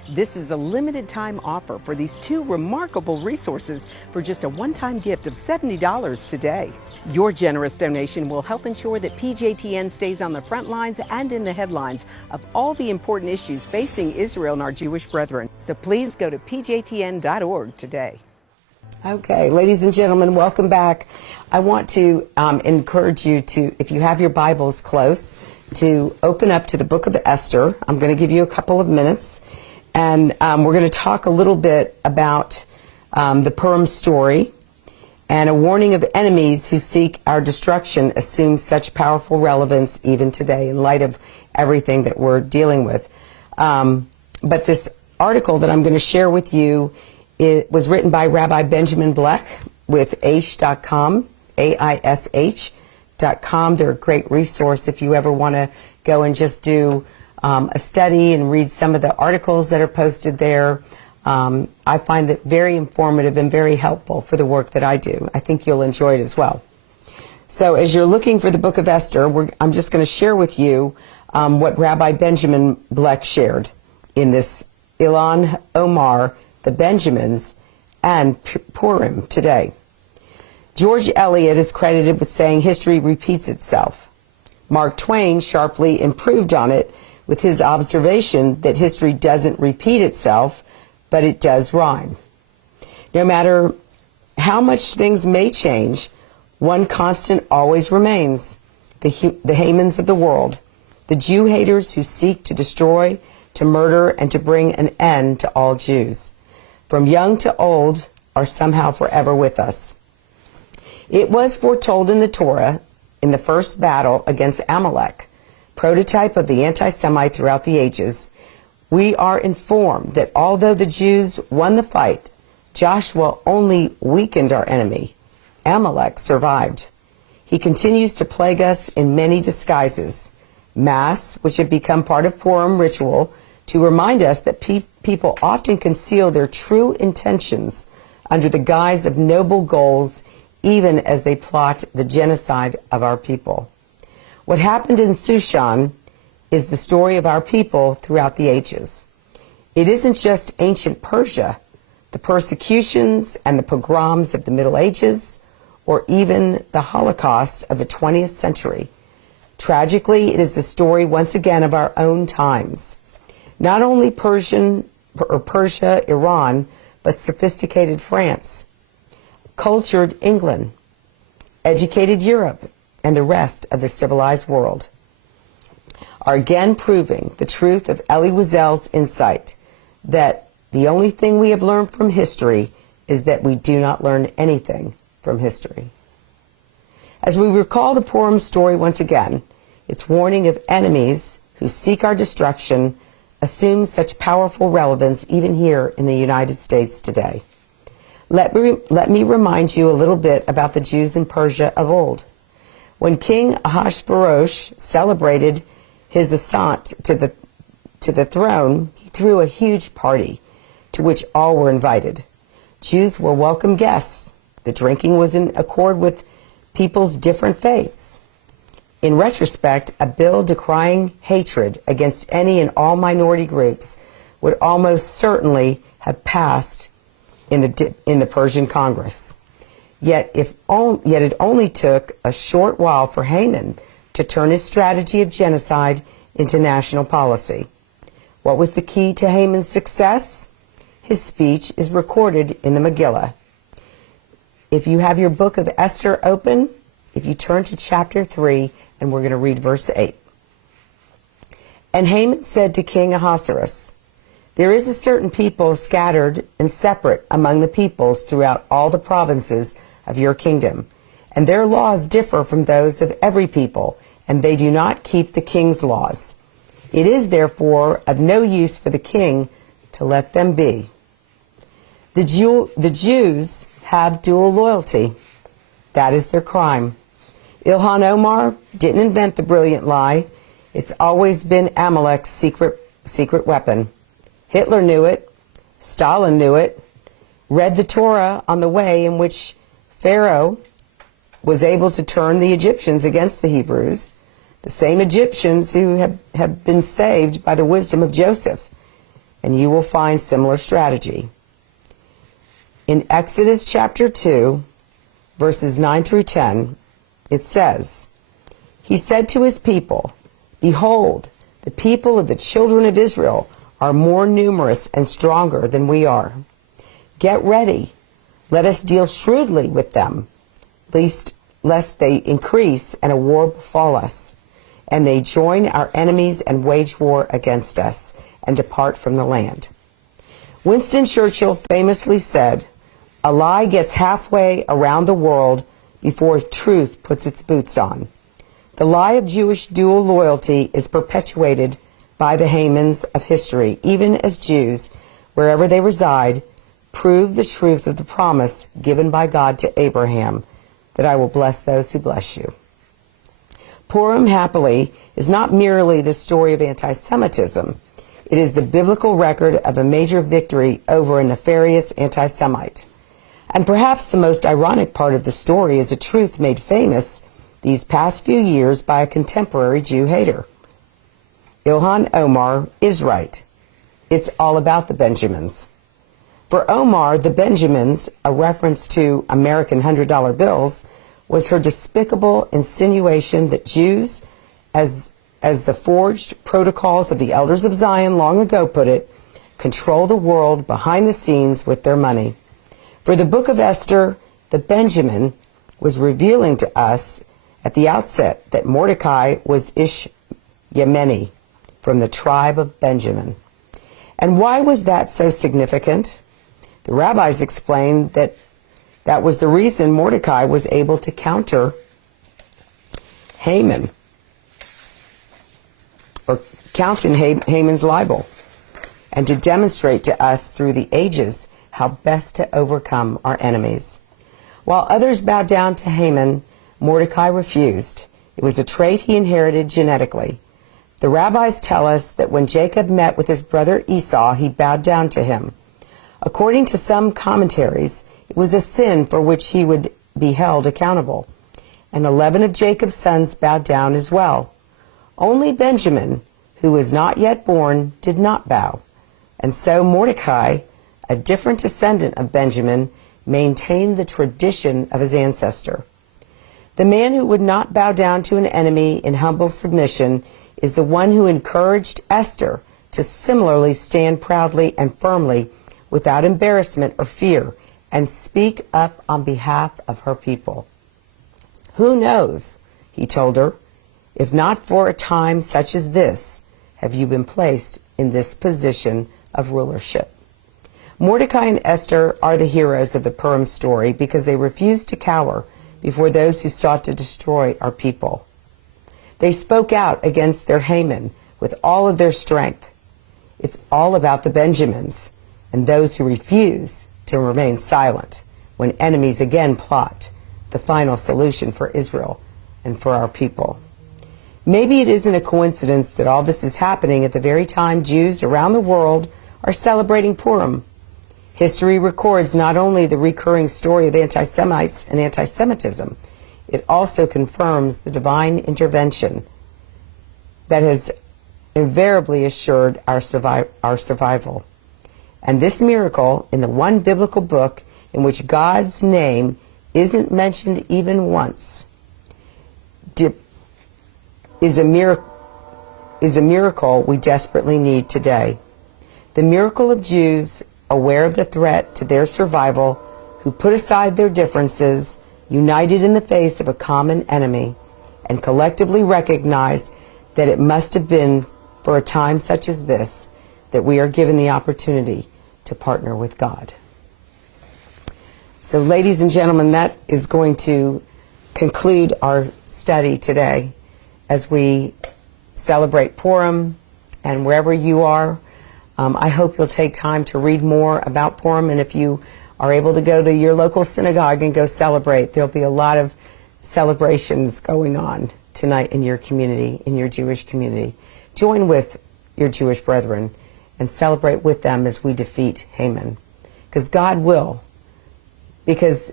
This is a limited time offer for these two remarkable resources for just a one-time gift of $70 today. Your generous donation will help ensure that PJTN stays on the front lines and in the headlines of all the important issues facing Israel and our Jewish brethren. So please go to pjtn.org today. Okay, ladies and gentlemen, welcome back. I want to encourage you to, if you have your Bibles close, to open up to the book of Esther. I'm going to give you a couple of minutes. And we're going to talk a little bit about the Purim story, and a warning of enemies who seek our destruction assumes such powerful relevance even today in light of everything that we're dealing with. But this article that I'm going to share with you, it was written by Rabbi Benjamin Bleck with aish.com, AISH.com. They're a great resource if you ever want to go and just do a study and read some of the articles that are posted there. I find it very informative and very helpful for the work that I do. I think you'll enjoy it as well. So as you're looking for the book of Esther, I'm just going to share with you what Rabbi Benjamin Bleck shared in this Ilan Omar, the Benjamins, and Purim today. George Eliot is credited with saying history repeats itself. Mark Twain sharply improved on it with his observation that history doesn't repeat itself, but it does rhyme. No matter how much things may change, one constant always remains: the Hamans of the world, the Jew haters who seek to destroy, to murder, and to bring an end to all Jews, from young to old, are somehow forever with us. It was foretold in the Torah, in the first battle against Amalek, prototype of the anti-Semite throughout the ages. We are informed that although the Jews won the fight, Joshua only weakened our enemy. Amalek survived. He continues to plague us in many disguises. Mass, which have become part of Purim ritual, to remind us that people often conceal their true intentions under the guise of noble goals, even as they plot the genocide of our people. What happened in Shushan is the story of our people throughout the ages. It isn't just ancient Persia, the persecutions and the pogroms of the Middle Ages, or even the Holocaust of the 20th century. Tragically, it is the story once again of our own times. Not only Persia, Iran, but sophisticated France, cultured England, educated Europe, and the rest of the civilized world are again proving the truth of Elie Wiesel's insight that the only thing we have learned from history is that we do not learn anything from history. As we recall the Purim story once again, its warning of enemies who seek our destruction assumes such powerful relevance even here in the United States today. Let me remind you a little bit about the Jews in Persia of old. When King Ahasuerus celebrated his ascent to the throne, he threw a huge party to which all were invited. Jews were welcome guests. The drinking was in accord with people's different faiths. In retrospect, a bill decrying hatred against any and all minority groups would almost certainly have passed in the Persian Congress. Yet it only took a short while for Haman to turn his strategy of genocide into national policy. What was the key to Haman's success? His speech is recorded in the Megillah. If you have your book of Esther open, if you turn to chapter 3, and we're going to read verse 8. And Haman said to King Ahasuerus, "There is a certain people scattered and separate among the peoples throughout all the provinces of your kingdom, and their laws differ from those of every people, and they do not keep the king's laws. It is therefore of no use for the king to let them be." The Jews have dual loyalty. That is their crime. Ilhan Omar didn't invent the brilliant lie. It's always been Amalek's secret weapon. Hitler knew it. Stalin knew it. Read the Torah on the way in which Pharaoh was able to turn the Egyptians against the Hebrews, the same Egyptians who have been saved by the wisdom of Joseph. And you will find similar strategy. In Exodus chapter 2, verses 9 through 10, it says, "He said to his people, 'Behold, the people of the children of Israel are more numerous and stronger than we are. Get ready. Let us deal shrewdly with them, lest they increase and a war befall us, and they join our enemies and wage war against us and depart from the land.'" Winston Churchill famously said, "A lie gets halfway around the world before truth puts its boots on." The lie of Jewish dual loyalty is perpetuated by the Hamans of history, even as Jews, wherever they reside, prove the truth of the promise given by God to Abraham, that I will bless those who bless you. Purim, happily, is not merely the story of anti-Semitism. It is the biblical record of a major victory over a nefarious anti-Semite. And perhaps the most ironic part of the story is a truth made famous these past few years by a contemporary Jew hater. Ilhan Omar is right. It's all about the Benjamins. For Omar, the Benjamins, a reference to American $100 bills, was her despicable insinuation that Jews, as as the forged protocols of the elders of Zion long ago put it, control the world behind the scenes with their money. For the book of Esther, the Benjamin was revealing to us at the outset that Mordecai was Ish-Yemeni from the tribe of Benjamin. And why was that so significant? The rabbis explained that that was the reason Mordecai was able to counter Haman, or counter Haman's libel, and to demonstrate to us through the ages how best to overcome our enemies. While others bowed down to Haman, Mordecai refused. It was a trait he inherited genetically. The rabbis tell us that when Jacob met with his brother Esau, he bowed down to him. According to some commentaries, it was a sin for which he would be held accountable. And 11 of Jacob's sons bowed down as well. Only Benjamin, who was not yet born, did not bow. And so Mordecai, a different descendant of Benjamin, maintained the tradition of his ancestor. The man who would not bow down to an enemy in humble submission is the one who encouraged Esther to similarly stand proudly and firmly without embarrassment or fear and speak up on behalf of her people. Who knows, he told her, if not for a time such as this, have you been placed in this position of rulership. Mordecai and Esther are the heroes of the Purim story because they refused to cower before those who sought to destroy our people. They spoke out against their Haman with all of their strength. It's all about the Benjamins and those who refuse to remain silent when enemies again plot the final solution for Israel and for our people. Maybe it isn't a coincidence that all this is happening at the very time Jews around the world are celebrating Purim. History records not only the recurring story of anti-Semites and anti-Semitism, it also confirms the divine intervention that has invariably assured our survival. And this miracle, in the one biblical book in which God's name isn't mentioned even once, is a miracle we desperately need today. The miracle of Jews aware of the threat to their survival, who put aside their differences, united in the face of a common enemy, and collectively recognized that it must have been for a time such as this that we are given the opportunity to partner with God. So, ladies and gentlemen, that is going to conclude our study today as we celebrate Purim. And wherever you are, I hope you'll take time to read more about Purim. And if you are able to go to your local synagogue and go celebrate, there'll be a lot of celebrations going on tonight in your community, in your Jewish community. Join with your Jewish brethren and celebrate with them as we defeat Haman. Because God will. Because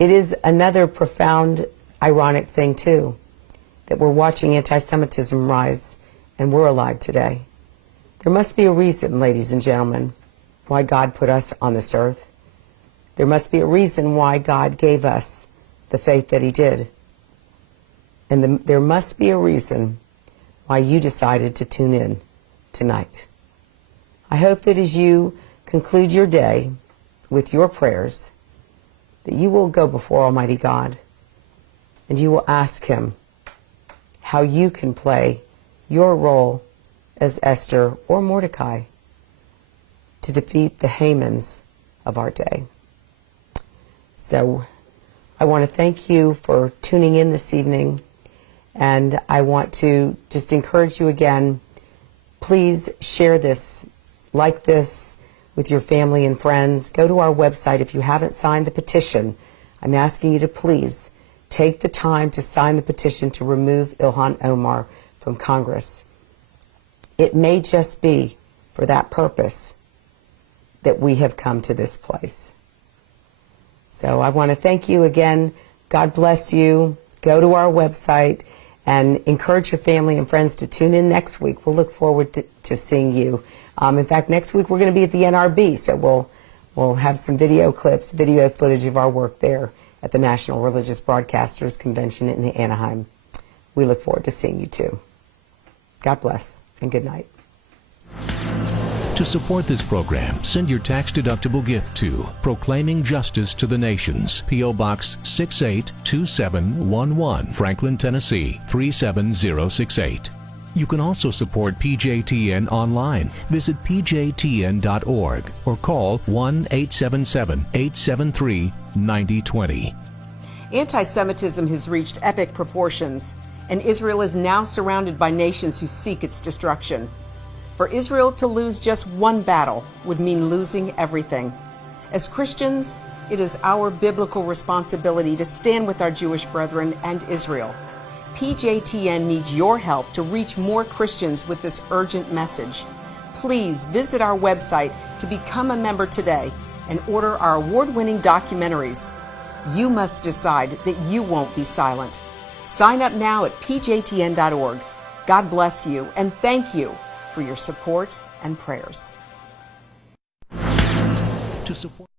it is another profound, ironic thing, too, that we're watching anti-Semitism rise and we're alive today. There must be a reason, ladies and gentlemen, why God put us on this earth. There must be a reason why God gave us the faith that He did. And there must be a reason why you decided to tune in tonight. I hope that as you conclude your day with your prayers, that you will go before Almighty God and you will ask Him how you can play your role as Esther or Mordecai to defeat the Hamans of our day. So I want to thank you for tuning in this evening, and I want to just encourage you again, please share this, like this with your family and friends. Go to our website if you haven't signed the petition. I'm asking you to please take the time to sign the petition to remove Ilhan Omar from Congress. It may just be for that purpose that we have come to this place. So I want to thank you again. God bless you. Go to our website and encourage your family and friends to tune in next week. We'll look forward to seeing you. In fact, next week we're going to be at the NRB, so we'll have some video clips, video footage of our work there at the National Religious Broadcasters Convention in Anaheim. We look forward to seeing you too. God bless and good night. To support this program, send your tax-deductible gift to Proclaiming Justice to the Nations, P.O. Box 682711, Franklin, Tennessee 37068. You can also support PJTN online. Visit pjtn.org or call 1-877-873-9020. Anti-Semitism has reached epic proportions, and Israel is now surrounded by nations who seek its destruction. For Israel to lose just one battle would mean losing everything. As Christians, it is our biblical responsibility to stand with our Jewish brethren and Israel. PJTN needs your help to reach more Christians with this urgent message. Please visit our website to become a member today and order our award-winning documentaries. You must decide that you won't be silent. Sign up now at pjtn.org. God bless you and thank you for your support and prayers. To support